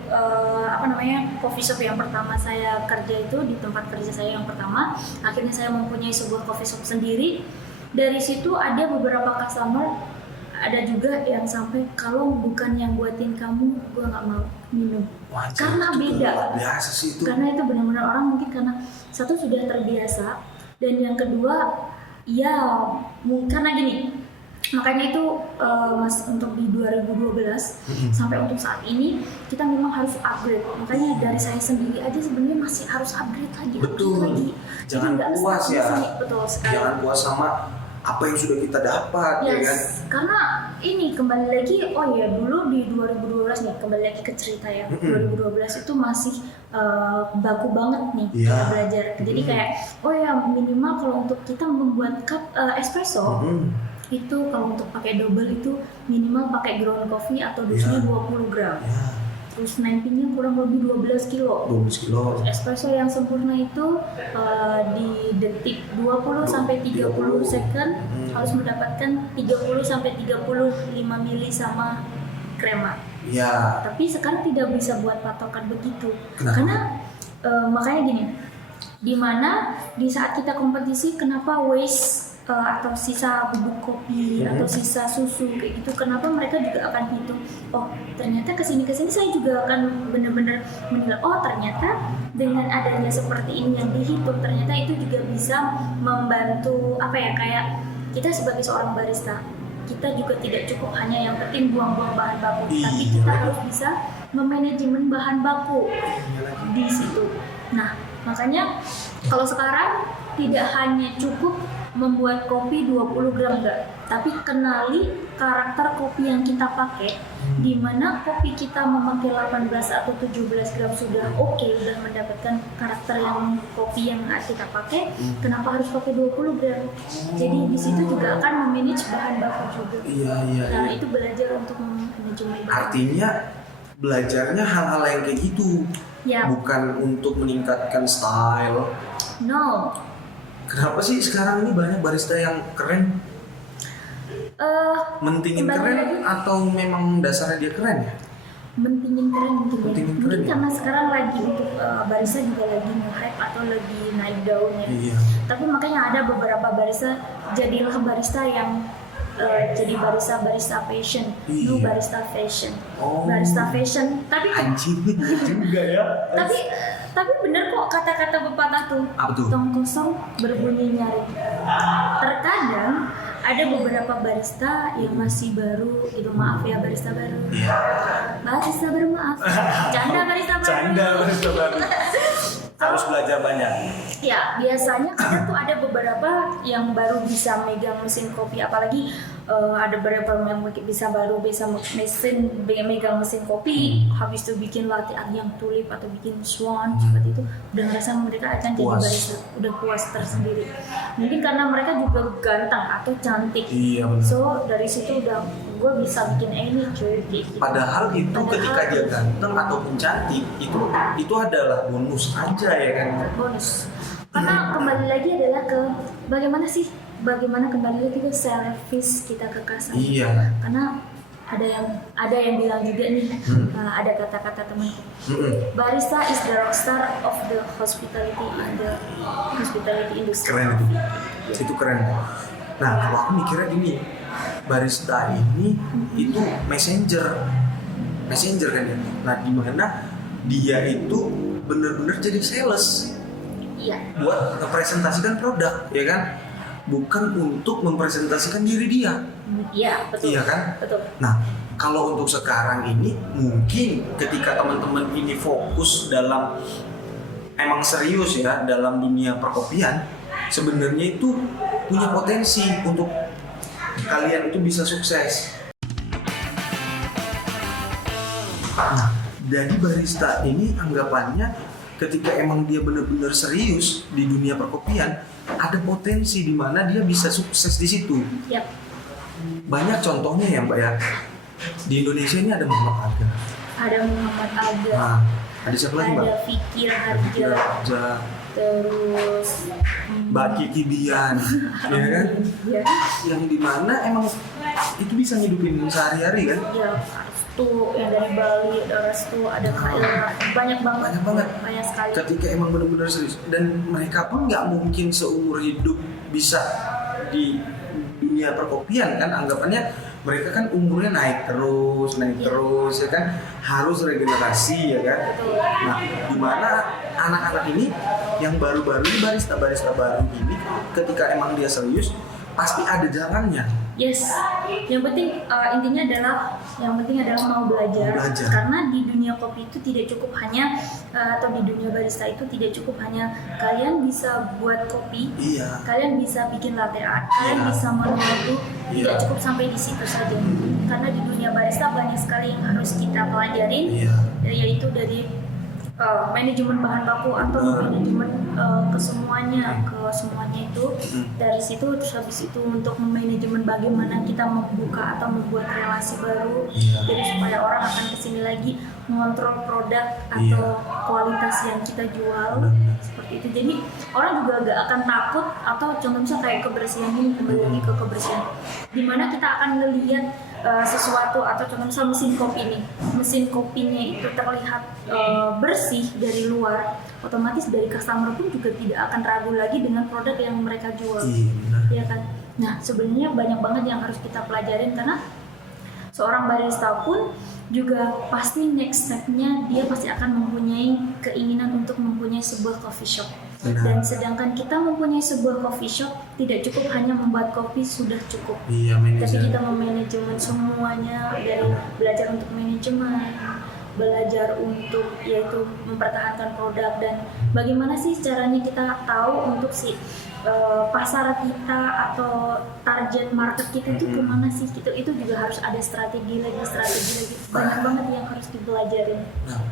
coffee shop yang pertama saya kerja itu, di tempat kerja saya yang pertama, akhirnya saya mempunyai sebuah coffee shop sendiri. Dari situ ada beberapa customer, ada juga yang sampai kalau bukan yang buatin kamu, gue nggak mau minum. Wah, Karena itu beda. luar biasa sih itu. Karena itu benar-benar orang mungkin karena satu sudah terbiasa, dan yang kedua ya karena gini. Makanya itu Mas, untuk di 2012 sampai untuk saat ini kita memang harus upgrade. Makanya dari saya sendiri aja sebenarnya masih harus upgrade lagi. Betul. Lagi. Jangan Jadi nggak puas stuck di ya. sini. Betul sekali. Jangan puas sama apa yang sudah kita dapat, ya kan? Karena ini kembali lagi, oh ya dulu di 2012 nih, kembali lagi ke cerita ya. 2012 itu masih baku banget nih kita belajar. Jadi kayak, oh ya minimal kalau untuk kita membuat cup espresso, itu kalau untuk pakai double itu minimal pakai ground coffee atau dosisnya 20 gram. Terus nampingnya kurang lebih 12 kilo. 12 kilo. Espresso yang sempurna itu di detik 20 sampai 30 second harus mendapatkan 30 sampai 35 mili sama krema. Iya. Tapi sekarang tidak bisa buat patokan begitu. Kenapa? Karena makanya gini, dimana di saat kita kompetisi kenapa waste atau sisa bubuk kopi atau sisa susu kayak gitu, kenapa mereka juga akan hitung, oh ternyata kesini saya juga akan benar-benar menilai, oh ternyata dengan adanya seperti ini yang dihitung, ternyata itu juga bisa membantu apa ya, kayak kita sebagai seorang barista, kita juga tidak cukup hanya yang penting buang-buang bahan baku, tapi kita harus bisa memanajemen bahan baku di situ. Nah makanya kalau sekarang tidak hanya cukup membuat kopi 20 gram enggak, tapi kenali karakter kopi yang kita pakai, di mana kopi kita memakai 18 atau 17 gram sudah oke, sudah mendapatkan karakter yang kopi yang kita pakai, kenapa harus pakai 20 gram? Jadi di situ juga akan memanage bahan baku juga. Iya. Nah itu belajar untuk manajemen bahan. Artinya belajarnya hal-hal yang kayak gitu, bukan untuk meningkatkan style. No. Kenapa sih sekarang ini banyak barista yang keren? Mentingin keren lagi, atau memang dasarnya dia keren ya? Mentingin keren mungkin keren ya? Karena sekarang lagi untuk barista juga lagi nge-hype atau lagi naik daun ya. Iya. Tapi makanya ada beberapa barista, jadilah barista yang jadi barista fashion, no barista fashion. Barista fashion, tapi anjing juga ya. Tapi bener kok kata-kata pepatah tuh. Apa tuh? Tong kosong berbunyi nyaring. Terkadang ada beberapa barista yang masih baru, itu maaf ya barista baru. Barista baru maaf. Canda barista baru. Harus belajar banyak. Ya, biasanya karena tuh ada beberapa yang baru bisa megang mesin kopi, apalagi ada beberapa yang bisa megang mesin kopi, habis itu bikin latte art yang tulip atau bikin swan seperti itu, udah ngerasa mereka akan jadi barista, udah puas tersendiri. Mungkin karena mereka juga ganteng atau cantik. Iya benar. So dari situ udah gue bisa bikin ini cuy gitu. Padahal itu ketika dia ganteng ataupun cantik itu adalah bonus aja ya kan. Bonus. Karena kembali lagi adalah ke bagaimana kembali lagi ke service kita ke customer. Iya. Karena ada yang bilang juga nih, ada kata-kata temanku. Barista is the rockstar of the hospitality industry. Keren itu keren. Nah kalau aku mikirnya gini, barista ini itu messenger kan ya. Nah dimana dia itu benar-benar jadi sales. Iya. Buat mempresentasikan produk, ya kan? Bukan untuk mempresentasikan diri dia. Iya, betul. Iya kan? Betul. Nah, kalau untuk sekarang ini mungkin ketika teman-teman ini fokus dalam emang serius ya dalam dunia perkopian, sebenarnya itu punya potensi untuk kalian itu bisa sukses. Nah, dari barista ini anggapannya ketika emang dia benar-benar serius di dunia perkopian, ada potensi di mana dia bisa sukses di situ. Yap. Banyak contohnya ya Mbak ya. Di Indonesia ini ada Muhammad Aga. Ada Muhammad Aga. Nah, ada siapa lagi Mbak? Ada Fikir Harja. Terus Mbak Kiki Bian, ya kan? Ya. Yang dimana emang itu bisa ngidupin sehari-hari kan? Ya, Restu yang dari Bali, ada Restu, ada Kaila, banyak banget. Banyak banget. Banyak sekali. Ketika emang benar-benar serius dan mereka pun nggak mungkin seumur hidup bisa di dunia perkopian kan, anggapannya mereka kan umurnya naik terus ya kan, harus regenerasi ya kan. Betul. Nah, dimana anak-anak ini yang baru-baru ini barista baru ini ketika emang dia serius pasti ada jalannya. Yes, yang penting yang penting adalah mau belajar. Karena di dunia kopi itu tidak cukup hanya atau di dunia barista itu tidak cukup hanya kalian bisa buat kopi, kalian bisa bikin latte art, kalian bisa menulis, tidak cukup sampai di situ saja. Karena di dunia barista banyak sekali yang harus kita pelajarin, yaitu dari manajemen bahan baku atau manajemen ke semuanya itu dari situ. Terus habis itu untuk manajemen bagaimana kita membuka atau membuat relasi baru, jadi supaya orang akan kesini lagi mengontrol produk atau kualitas yang kita jual, seperti itu. Jadi orang juga gak akan takut, atau contoh misalnya kayak kebersihan ini, kembali lagi ke kebersihan, dimana kita akan melihat sesuatu, atau contoh misalnya mesin kopinya itu terlihat bersih dari luar, otomatis dari customer pun juga tidak akan ragu lagi dengan produk yang mereka jual, ya kan. Nah, sebenarnya banyak banget yang harus kita pelajarin, karena seorang barista pun juga pasti next step-nya dia pasti akan mempunyai keinginan untuk mempunyai sebuah coffee shop. Dan sedangkan kita mempunyai sebuah coffee shop, tidak cukup hanya membuat kopi sudah cukup. Tapi kita memanajemen semuanya, dari belajar untuk manajemen, belajar untuk yaitu mempertahankan produk, dan bagaimana sih caranya kita tahu untuk si pasar kita atau target market kita itu kemana sih, gitu. Itu juga harus ada strategi lagi, banyak banget yang harus dipelajarin. Nah,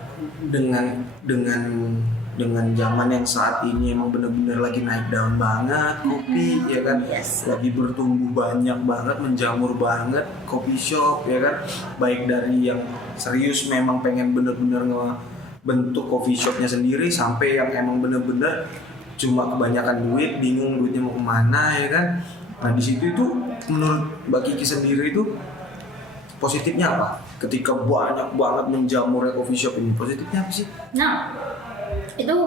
dengan zaman yang saat ini emang benar-benar lagi naik daun banget kopi, ya kan, lagi bertumbuh banyak banget, menjamur banget coffee shop, ya kan, baik dari yang serius memang pengen benar-benar ngebentuk coffee shopnya sendiri, sampai yang emang benar-benar cuma kebanyakan duit, bingung duitnya mau kemana, ya kan. Nah, di situ itu menurut Mbak Kiki sendiri itu positifnya apa? Ketika banyak banget menjamurnya coffee shop ini, positifnya apa sih? Nah, itu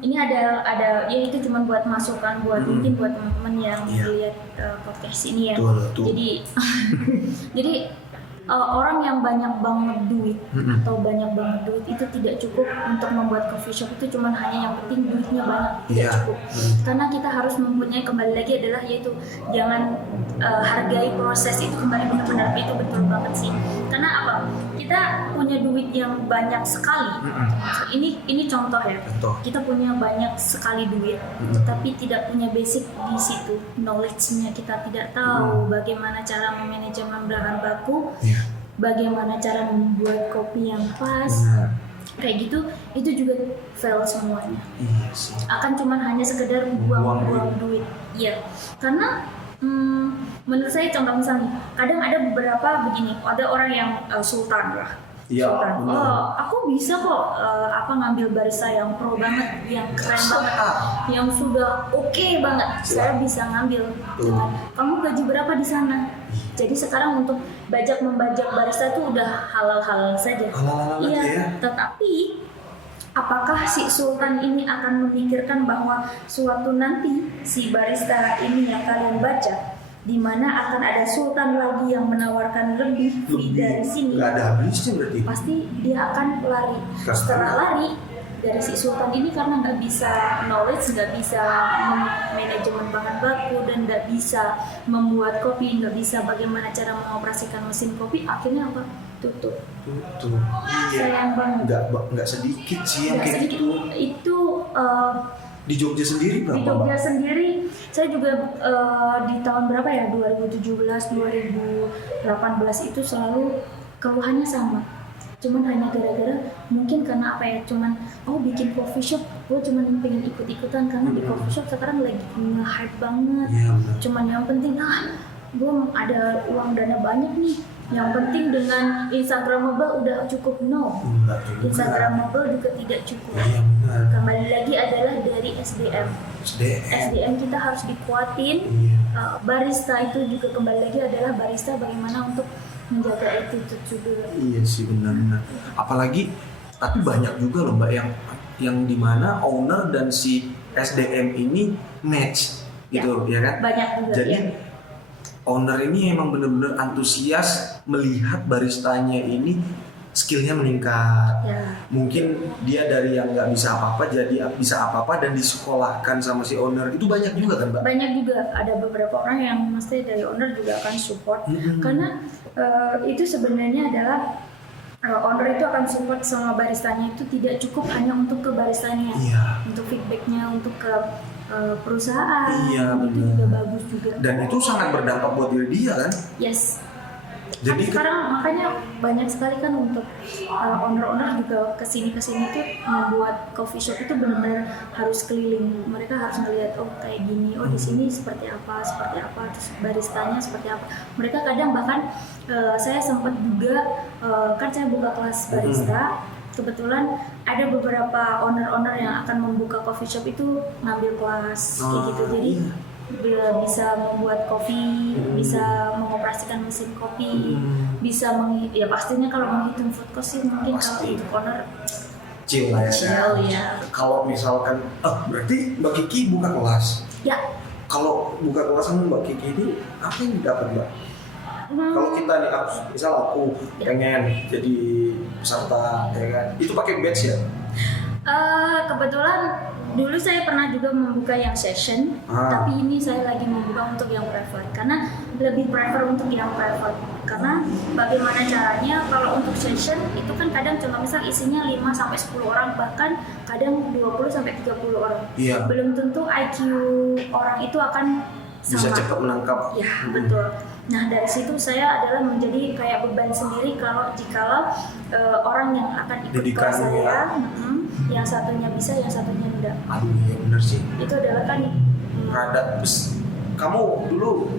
ini ada ya, itu cuma buat masukan buat mungkin buat teman-teman yang melihat podcast ini ya. Betul. Jadi orang yang banyak banget duit atau banyak banget duit itu tidak cukup untuk membuat coffee shop. Itu cuma hanya yang penting duitnya banyak, tidak cukup. Karena kita harus mempunyai, kembali lagi adalah yaitu jangan hargai proses itu, kembali benar-benar itu betul banget sih. Karena apa? Kita punya duit yang banyak sekali. Ini contoh ya. Kita punya banyak sekali duit, tapi tidak punya basic di situ. Knowledge-nya kita tidak tahu bagaimana cara memanajemen bahan baku, bagaimana cara membuat kopi yang pas, kayak gitu. Itu juga fail semuanya. Akan cuman hanya sekedar buang-buang duit. Iya. Karena menurut saya, contoh misalnya, kadang ada beberapa begini, ada orang yang sultan lah. Sultan. Aku bisa kok ngambil barista yang pro banget, yang keren banget, yang sudah oke banget. Saya bisa ngambil. Kamu gaji berapa di sana? Jadi sekarang untuk membajak barista itu udah halal-halal saja. Iya. Tetapi apakah si sultan ini akan memikirkan bahwa suatu nanti si barista ini yang kalian baca, di mana akan ada sultan lagi yang menawarkan lebih dari sini? Gak ada habisnya berarti. Pasti dia akan lari. Setelah lari dari si sultan ini, karena nggak bisa knowledge, nggak bisa manajemen bahan baku, dan nggak bisa membuat kopi, nggak bisa bagaimana cara mengoperasikan mesin kopi, akhirnya apa? Tutup. Sayang banget. Nggak sedikit sih yang kayak gitu. Itu di Jogja sendiri berapa? Di Jogja sendiri, saya juga di tahun berapa ya, 2017, 2018 itu selalu keluhannya sama. cuman hanya gara-gara mungkin karena apa ya, cuman bikin coffee shop, gue cuman pengen ikut-ikutan karena di coffee shop sekarang lagi nge-hype banget. Cuman yang penting gue ada uang dana banyak nih, yang penting dengan Instagramable udah cukup. Instagramable juga tidak cukup. Kembali lagi adalah dari SDM kita harus dikuatin. Barista itu juga kembali lagi adalah barista bagaimana untuk menjaga attitude juga. Iya sih, benar-benar. Apalagi tapi banyak juga loh Mbak yang dimana owner dan si SDM ini match gitu ya kan? Banyak juga. Jadi owner ini emang benar-benar antusias melihat baristanya ini skillnya meningkat. Mungkin dia dari yang nggak bisa apa-apa jadi bisa apa-apa dan disekolahkan sama si owner. Itu banyak juga kan Mbak? Banyak juga, ada beberapa orang yang mesti dari owner juga akan support. Karena itu sebenarnya adalah owner itu akan support sama baristanya, itu tidak cukup hanya untuk ke baristanya, untuk feedbacknya untuk ke perusahaan. Itu juga bagus juga. Dan itu sangat berdampak buat diri dia kan? Yes. Jadi sekarang makanya banyak sekali kan untuk owner-owner juga kesini tuh membuat coffee shop itu benar-benar harus keliling. Mereka harus ngelihat kayak gini, di sini seperti apa, terus baristanya seperti apa. Mereka kadang bahkan saya sempat juga kan saya buka kelas barista. Kebetulan ada beberapa owner-owner yang akan membuka coffee shop itu ngambil kelas kayak gitu. Jadi bisa membuat kopi, bisa mengoperasikan mesin kopi, bisa pastinya kalau menghitung food cost sih mungkin kalau untuk owner chill ya. Kalau misalkan berarti Mbak Kiki buka kelas. Ya. Kalau buka kelas sama Mbak Kiki ini apa yang didapat Mbak? Kalau kita nih, misal aku pengen jadi peserta, ya kan? Itu pakai badge ya? Kebetulan dulu saya pernah juga membuka yang session, tapi ini saya lagi membuka untuk yang private karena lebih prefer untuk yang private. Karena bagaimana caranya kalau untuk session itu kan kadang cuma misal isinya 5-10 orang, bahkan kadang 20-30 orang. Belum tentu IQ orang itu akan sama. Bisa cepat menangkap. Ya, betul. Nah, dari situ saya adalah menjadi kayak beban sendiri jikalau orang yang akan ikut kelas saya, yang satunya bisa, yang satunya enggak. Iya benar sih. Itu adalah kan rada. Kamu dulu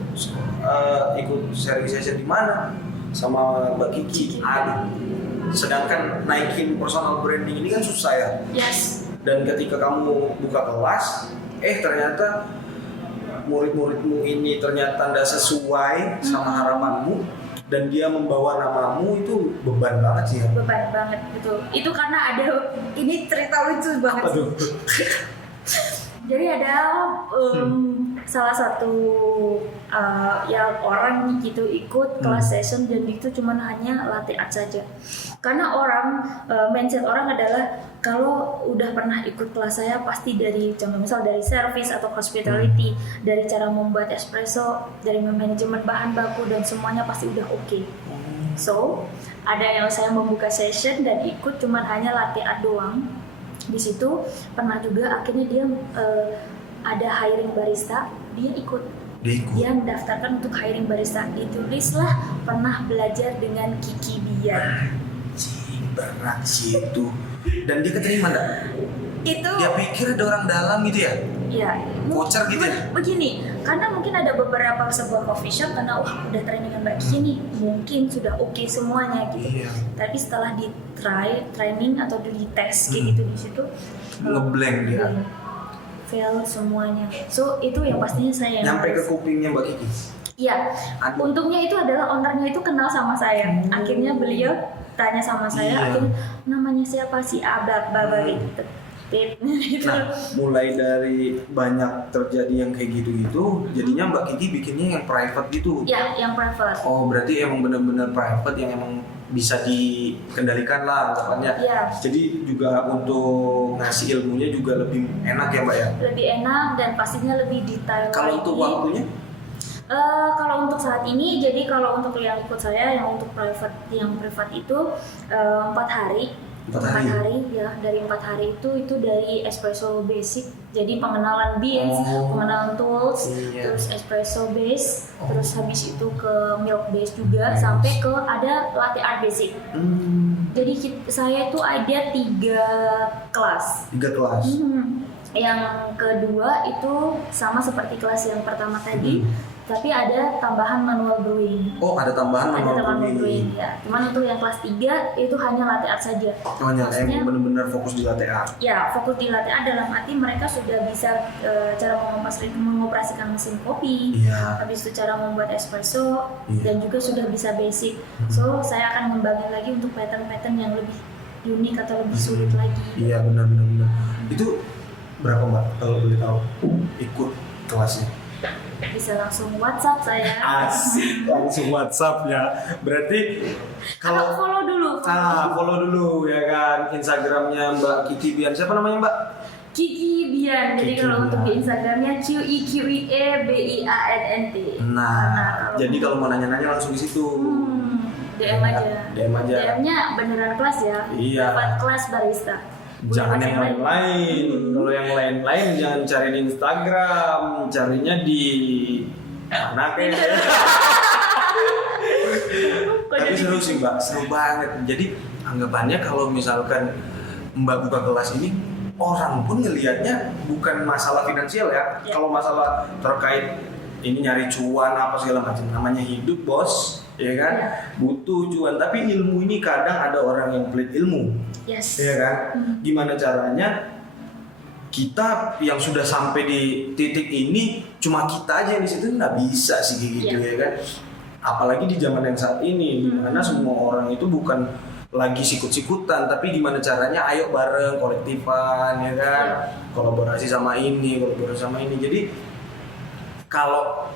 ikut sharing session di mana sama Mbak Kiki? Sedangkan naikin personal branding ini kan susah ya. Yes. Dan ketika kamu buka kelas, ternyata murid-muridmu ini ternyata tidak sesuai sama harapanmu dan dia membawa namamu, itu beban banget sih ya. Beban banget, betul. Itu karena ada ini cerita lucu banget. Aduh. Jadi ada salah satu orang gitu ikut kelas session dan itu cuma hanya latte art saja. Karena mindset orang adalah kalau udah pernah ikut kelas saya pasti dari contoh misal dari service atau hospitality, dari cara membuat espresso, dari manajemen bahan baku dan semuanya pasti udah oke. So ada yang saya membuka session dan ikut cuma hanya latte art doang. Di situ pernah juga akhirnya dia ada hiring barista, dia ikut. Dia mendaftarkan untuk hiring barista, ditulislah pernah belajar dengan Kiki Bian. Berat sih itu. Dan dia keterima enggak? Itu dia pikir ada orang dalam gitu ya? Iya. Voucher gitu ya? Begini, karena mungkin ada beberapa sebuah coffee shop karena udah trainingan Mbak Kiki nih, mungkin sudah oke semuanya gitu. Tapi setelah di training atau di tes kayak gitu di situ ngeblank dia. Fail semuanya. So itu yang pastinya saya nyampe ke kupingnya Mbak Kiki. Iya. Untungnya itu adalah ownernya itu kenal sama saya. Akhirnya beliau tanya sama saya, akhirnya namanya siapa sih Abab gitu. Nah, mulai dari banyak terjadi yang kayak gitu-gitu, jadinya Mbak Kiki bikinnya yang private gitu. Iya, yang private. Oh, berarti emang benar-benar private yang emang bisa dikendalikan lah anggapannya. Iya. Jadi juga untuk ngasih ilmunya juga lebih enak ya Mbak ya? Lebih enak dan pastinya lebih detail. Kalau untuk waktunya? Kalau untuk saat ini, jadi kalau untuk yang ikut saya, yang untuk yang privat itu 4 hari. 4 hari ya, dari 4 hari itu dari espresso basic, jadi pengenalan beans, pengenalan tools, terus espresso base, terus habis itu ke milk base juga, sampai ke ada latte art basic. Jadi saya itu ada 3 kelas. 3 kelas. Yang kedua itu sama seperti kelas yang pertama tadi, tapi ada tambahan manual brewing. Oh, ada tambahan manual brewing. Ya. Cuman untuk yang kelas 3 itu hanya latte art saja. Hanya yang benar-benar fokus di latte art. Ya, fokus di latte art dalam arti mereka sudah bisa cara mengoperasikan mesin kopi, habis itu cara membuat espresso, dan juga sudah bisa basic. So, saya akan ngembangin lagi untuk pattern-pattern yang lebih unik atau lebih sulit lagi. Iya, benar. Itu berapa Mbak kalau boleh tahu ikut kelasnya? Bisa langsung WhatsApp saya. Asik, langsung WhatsApp ya. Berarti kalau follow dulu. Follow dulu ya kan Instagramnya Mbak Kiki Bian. Siapa namanya Mbak? Kiki Bian. Jadi kalau untuk di Instagramnya QIQIEBIANNT. Nah, jadi kalau mau nanya-nanya langsung di situ. DM aja. DM-nya beneran kelas ya. Iya. Dapat kelas barista. Jangan yang lain-lain. Kalau yang lain-lain jangan cari di Instagram, carinya di mana kayak. Tapi seru sih Mbak, seru banget. Jadi anggapannya kalau misalkan Mbak buka kelas ini, orang pun ngelihatnya bukan masalah finansial ya. Kalau masalah terkait ini nyari cuan apa segala macam, namanya hidup bos, ya kan? Butuh cuan. Tapi ilmu ini kadang ada orang yang pelit ilmu. Yes. Iya kan? Gimana caranya kita yang sudah sampai di titik ini cuma kita aja yang di situ nggak bisa sih gitu ya kan? Apalagi di zaman yang saat ini, di mana semua orang itu bukan lagi sikut-sikutan, tapi gimana caranya ayo bareng kolektifan ya kan? Kolaborasi sama ini, kolaborasi sama ini. Jadi kalau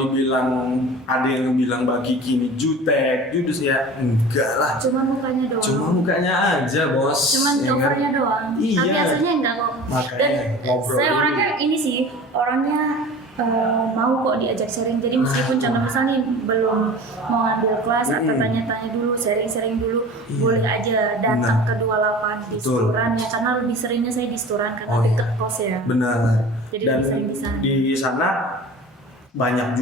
dibilang ada yang bilang Mbak Kiki ini jutek, judes ya enggak lah. Cuma mukanya doang. Cuma mukanya aja bos. Cuman ya covernya doang. Iya. Tapi aslinya enggak kok. Makanya ngobrol. Saya orangnya ini sih, orangnya mau kok diajak sharing. Jadi meskipun contoh misalnya belum mau ngambil kelas atau tanya-tanya dulu, sharing-sharing dulu, boleh aja datang ke 28 di Sturan ya, karena lebih seringnya saya di Sturan karena dekat kos ya. Benar. Jadi dan di sana banyak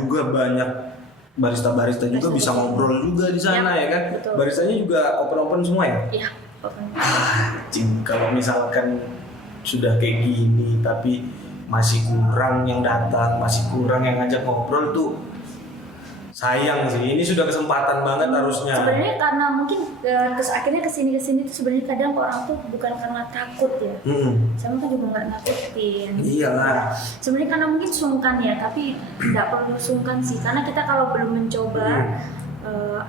barista-barista juga bisa ngobrol juga di sana ya kan. Betul. Baristanya juga open semua ya? Iya, open. Kalau misalkan sudah kayak gini tapi masih kurang yang datang, masih kurang yang ngajak ngobrol tuh sayang sih. Ini sudah kesempatan banget harusnya. Sebenarnya karena mungkin akhirnya kesini tuh sebenarnya kadang orang tuh bukan karena takut ya. Saya kan juga nggak nakutin. Iyalah. Sebenarnya karena mungkin sungkan ya, tapi tidak perlu sungkan sih. Karena kita kalau belum mencoba,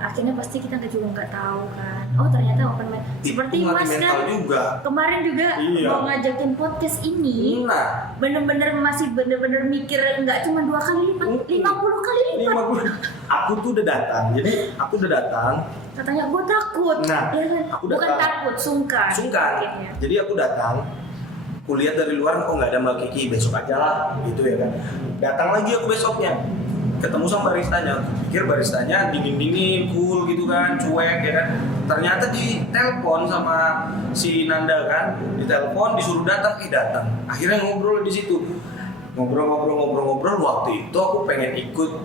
akhirnya pasti kita juga nggak tahu kan. Oh ternyata open mind. Seperti Mas kan juga. Kemarin juga mau ngajakin podcast ini. Bener-bener masih mikir nggak cuma 2 kali lipat, 50 kali lipat. Aku tuh udah datang. Jadi aku udah datang. Katanya gue takut. Nah, ya kan? aku Bukan takut, sungkan. Jadi aku datang. Kulihat dari luar, oh nggak ada Mbak Kiki, besok aja lah, gitu ya kan. Datang lagi aku besoknya. Ketemu sama baristanya, pikir baristanya dingin-dingin, cool gitu kan, cuek ya kan. Ternyata ditelepon sama si Nanda kan, ditelepon disuruh datang, datang. Akhirnya ngobrol di situ, ngobrol. Waktu itu aku pengen ikut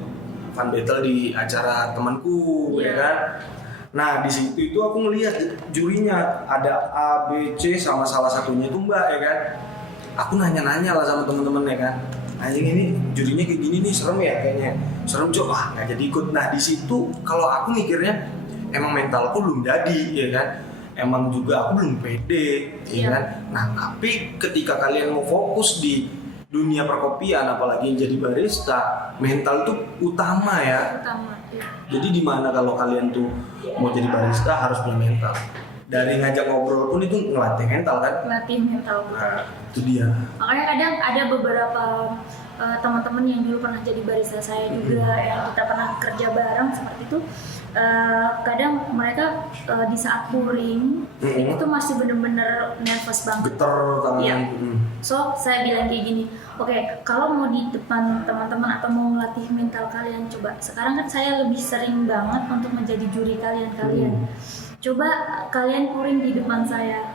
fun battle di acara temanku, ya kan. Nah di situ itu aku ngelihat jurinya ada A, B, C sama salah satunya itu Mbak ya kan. Aku nanya-nanya lah sama temen-temen ya kan. Anjing ini jurinya kayak gini nih, serem ya kayaknya. Serem coba nggak jadi ikut. Nah di situ kalau aku mikirnya emang mentalku belum jadi ya kan. Emang juga aku belum pede ya kan. Nah tapi ketika kalian mau fokus di dunia perkopian apalagi jadi barista, mental itu utama ya. Jadi di mana kalau kalian tuh mau jadi barista harus punya mental. Dari ngajak ngobrol pun itu ngelatih mental kan? Ngelatih mental, betul. Nah, itu dia. Makanya kadang ada beberapa teman-teman yang dulu pernah jadi barista saya juga, yang kita pernah kerja bareng seperti itu. Kadang mereka di saat touring itu masih benar-benar nervous banget. Getar tangan. Iya. So saya bilang kayak gini, oke, kalau mau di depan teman-teman atau mau melatih mental kalian, coba. Sekarang kan saya lebih sering banget untuk menjadi juri kalian. Coba kalian touring di depan saya.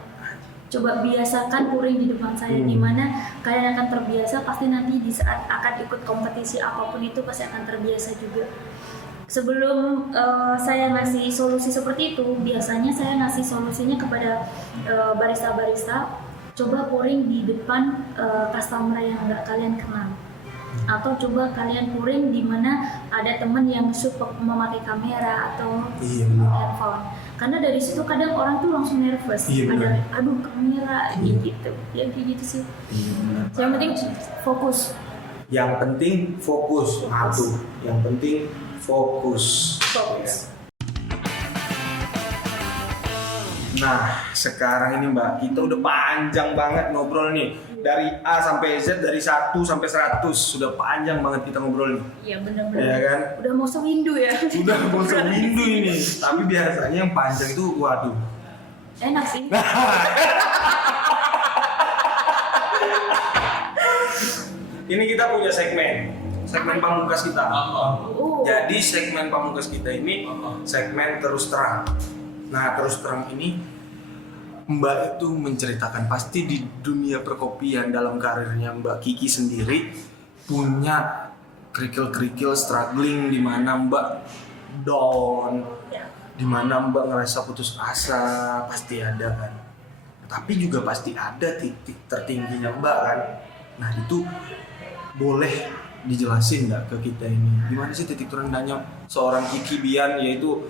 Coba biasakan touring di depan saya, dimana kalian akan terbiasa. Pasti nanti di saat akan ikut kompetisi apapun itu pasti akan terbiasa juga. sebelum saya ngasih solusi seperti itu, biasanya saya ngasih solusinya kepada barista-barista, coba pouring di depan customer yang nggak kalian kenal, atau coba kalian pouring di mana ada teman yang suka memakai kamera atau handphone, karena dari situ kadang orang tuh langsung nervous, ada aduh kamera gitu, ya kayak gitu sih. Yang penting fokus. Yang penting fokus. Yang penting fokus. Nah, sekarang ini Mbak, kita udah panjang banget ngobrol nih. Dari A sampai Z, dari 1 sampai 100. Sudah panjang banget kita ngobrol nih. Iya benar-benar. Iya kan? Udah mau sewindu ya. Udah mau sewindu ini. Tapi biasanya yang panjang itu, waduh. Enak sih. Ini kita punya segmen pamungkas kita. Jadi segmen pamungkas kita ini segmen terus terang. Nah, terus terang ini Mbak itu menceritakan pasti di dunia perkopian dalam karirnya Mbak Kiki sendiri punya kerikil-kerikil struggling di mana Mbak down, di mana Mbak ngerasa putus asa, pasti ada kan. Tapi juga pasti ada titik tertingginya Mbak kan. Nah, itu boleh dijelasin nggak ke kita ini? Gimana sih titik terendahnya seorang Kiki Bian, yaitu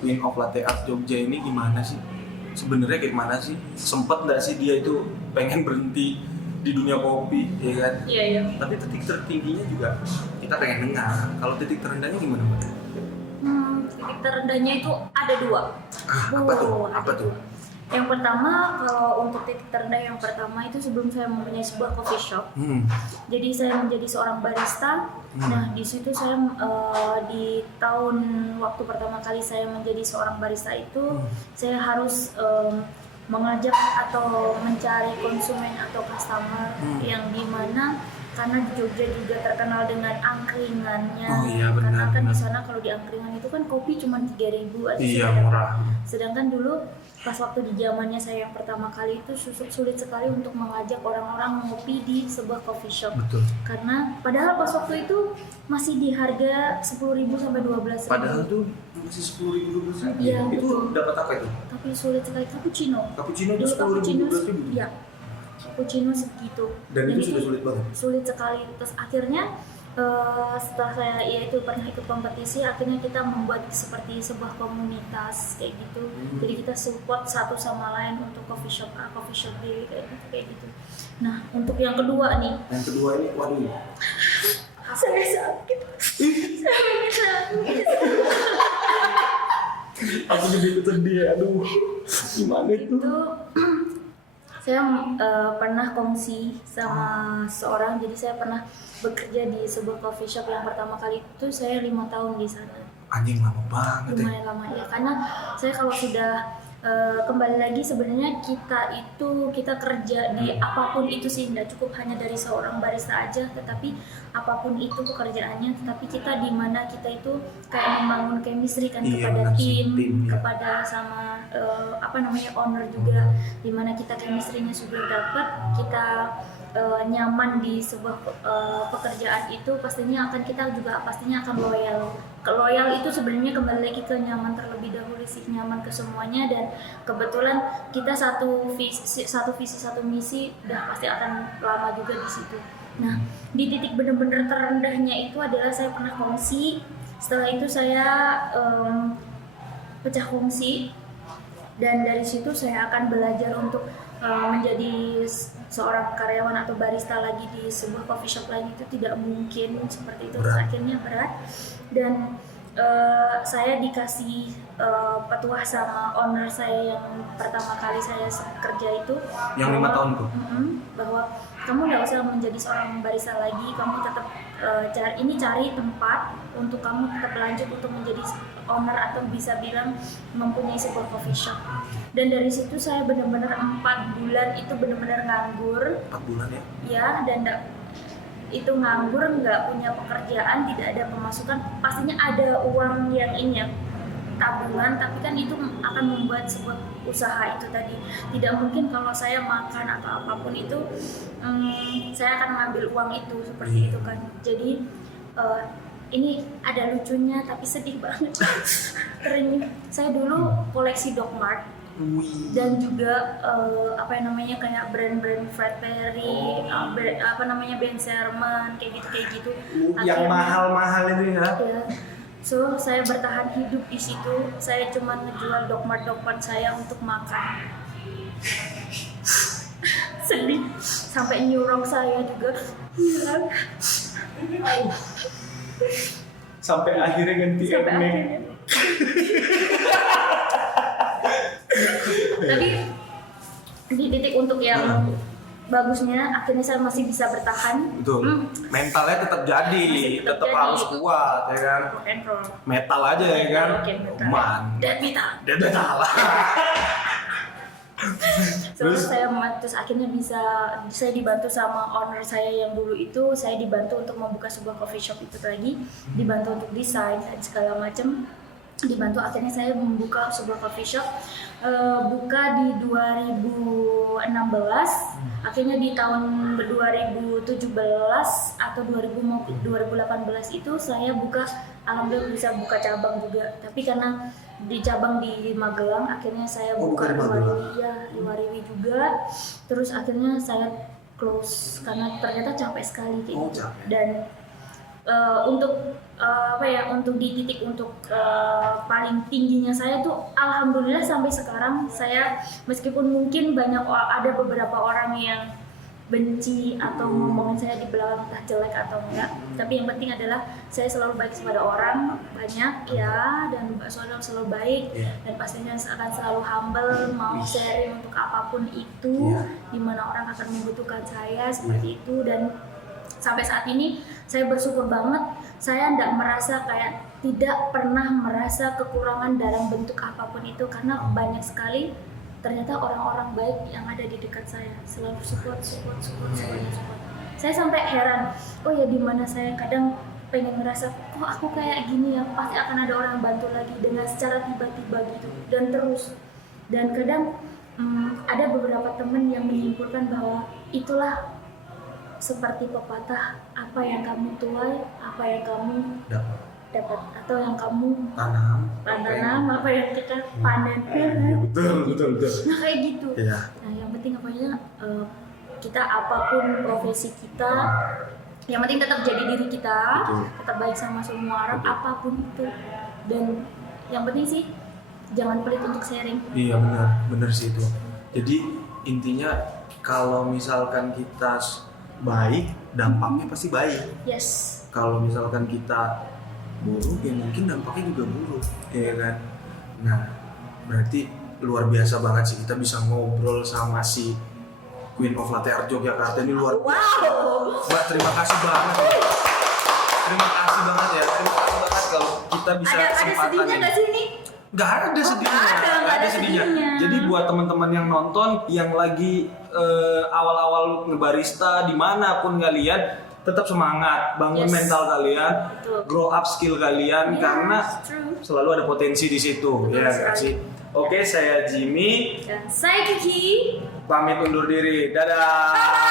Queen of Latte Art Jogja ini gimana sih? Sebenarnya kayak mana sih? Sempet nggak sih dia itu pengen berhenti di dunia kopi, ya kan? Iya. Tapi titik tertingginya juga kita pengen dengar. Kalau titik terendahnya gimana, Mbak? Titik terendahnya itu ada 2. Apa tuh? Yang pertama, kalau untuk titik terendah yang pertama itu sebelum saya mempunyai sebuah coffee shop. Jadi saya menjadi seorang barista. Nah, di situ saya di tahun waktu pertama kali saya menjadi seorang barista itu saya harus mengajak atau mencari konsumen atau customer yang dimana karena di Jogja juga terkenal dengan angkringannya. Karena kan di sana kalau di angkringan itu kan kopi cuma 3.000 aja. Iya, murah. Sedangkan dulu pas waktu di zamannya saya yang pertama kali itu sulit sekali untuk mengajak orang-orang ngopi di sebuah coffee shop. Betul. Karena padahal pas waktu itu masih di harga 10.000 sampai 12.000. Padahal tuh masih 10.000 Iya, itu betul. dapat apa itu? Tapi sulit sekali. Cappuccino Itu 10.000 12.000. Iya. Cappuccino segitu. Dan itu sudah sulit banget. Sulit sekali. Terus akhirnya setelah saya yaitu pernah ikut kompetisi, akhirnya kita membuat seperti sebuah komunitas kayak gitu. Jadi kita support satu sama lain untuk coffee shop A, coffee shop B kayak gitu. Nah, untuk yang kedua nih. Yang kedua ini, waduh. Saya sakit. Aku jadi sedih, aduh. Gimana itu? Saya pernah kongsi sama seorang, jadi saya pernah bekerja di sebuah coffee shop yang pertama kali itu saya 5 tahun di sana. Anjing, lama banget. Lumayan lama ya, karena saya kalau sudah kembali lagi sebenarnya kita kerja di apapun itu sih, tidak cukup hanya dari seorang barista aja, tetapi apapun itu pekerjaannya, tetapi kita di mana kita itu kayak membangun chemistry kan kepada tim kepada sama owner juga, di mana kita chemistry-nya sudah dapat, kita nyaman di sebuah pekerjaan itu, pastinya akan loyal itu sebenarnya kembali lagi ke nyaman terlebih dahulu sih, nyaman ke semuanya, dan kebetulan kita satu visi satu misi, udah pasti akan lama juga di situ. Nah, di titik benar-benar terendahnya itu adalah saya pernah kongsi, setelah itu saya pecah kongsi, dan dari situ saya akan belajar untuk menjadi seorang karyawan atau barista lagi di sebuah coffee shop lain itu tidak mungkin seperti itu. Akhirnya berat, dan saya dikasih petuah sama owner saya yang pertama kali saya kerja itu, yang 5 tahun tuh, bahwa kamu nggak usah menjadi seorang barista lagi, kamu tetap cari tempat untuk kamu tetap lanjut untuk menjadi owner atau bisa bilang mempunyai sebuah coffee shop. Dan dari situ saya benar-benar 4 bulan itu benar-benar nganggur. 4 bulan ya? Ya, dan itu nganggur, nggak punya pekerjaan, tidak ada pemasukan. Pastinya ada uang yang tabungan, tapi kan itu akan membuat sebuah usaha itu tadi. Tidak mungkin kalau saya makan atau apapun itu, saya akan mengambil uang itu seperti itu kan. Jadi ini ada lucunya tapi sedih banget. Keren. Saya dulu koleksi Doc Mart dan juga kayak brand-brand Fredperry, Ben Sherman kayak gitu. Yang mahal-mahal itu ya. Ya. So saya bertahan hidup di situ. Saya cuma ngejual Doc Mart saya untuk makan. Sedih. Sampai nyurong saya juga. Sampai akhirnya ganti etnik. Tapi di titik untuk yang bagusnya akhirnya saya masih bisa bertahan. Betul. Mentalnya tetap jadi, tetap harus kuat ya kan. Rock and roll. Metal aja ya kan. Death metal. Death metal. Terus akhirnya saya dibantu sama owner saya yang dulu itu, saya dibantu untuk membuka sebuah coffee shop itu lagi, dibantu untuk desain dan segala macam, dibantu akhirnya saya membuka sebuah coffee shop, buka di 2016, akhirnya di tahun 2017 atau 2018 itu saya buka, alhamdulillah bisa buka cabang juga, tapi karena di cabang di Magelang akhirnya saya buka di Wariwi juga, terus akhirnya saya close karena ternyata capek sekali kayak gitu. Dan untuk di titik untuk paling tingginya saya tuh alhamdulillah sampai sekarang saya, meskipun mungkin ada beberapa orang yang benci atau ngomongin saya di belakang entah jelek atau enggak, tapi yang penting adalah saya selalu baik kepada orang banyak ya, dan Mbak Sonal selalu baik dan pastinya akan selalu humble, mau sharing untuk apapun itu, dimana orang akan membutuhkan saya seperti itu. Dan sampai saat ini saya bersyukur banget, saya tidak pernah merasa kekurangan dalam bentuk apapun itu, karena banyak sekali ternyata orang-orang baik yang ada di dekat saya, selalu support. Saya sampai heran, oh ya, dimana saya kadang pengen ngerasa, kok aku kayak gini ya, pasti akan ada orang bantu lagi dengan secara tiba-tiba gitu, dan terus. Dan kadang ada beberapa teman yang menyimpulkan bahwa itulah seperti pepatah, apa yang kamu tuai, apa yang kamu dapat, atau yang kamu tanam, apa yang kita panen. Betul. Nah kayak gitu. Nah yang penting kita apapun profesi kita, yang penting tetap jadi diri kita, tetap baik sama semua orang, apapun itu. Dan yang penting sih jangan pelit untuk sharing. Iya benar sih itu. Jadi intinya kalau misalkan kita baik, dampaknya pasti baik. Yes. Kalau misalkan kita buruk, ya mungkin dampaknya juga buruk, ya kan? Nah, berarti luar biasa banget sih kita bisa ngobrol sama si Queen of Latte Art Yogyakarta ini, luar biasa. Mbak, terima kasih banget. Terima kasih banget kalau kita bisa kesempatan ada sedihnya ini. nggak sih ini? Nggak ada sedihnya. Jadi buat teman-teman yang nonton, yang lagi awal-awal ngebarista dimanapun kalian, tetap semangat, bangun mental kalian, grow up skill kalian, karena selalu ada potensi di situ. Ya nggak sih? Oke, saya Jimmy dan saya Kiki. Pamit undur diri. Dadah.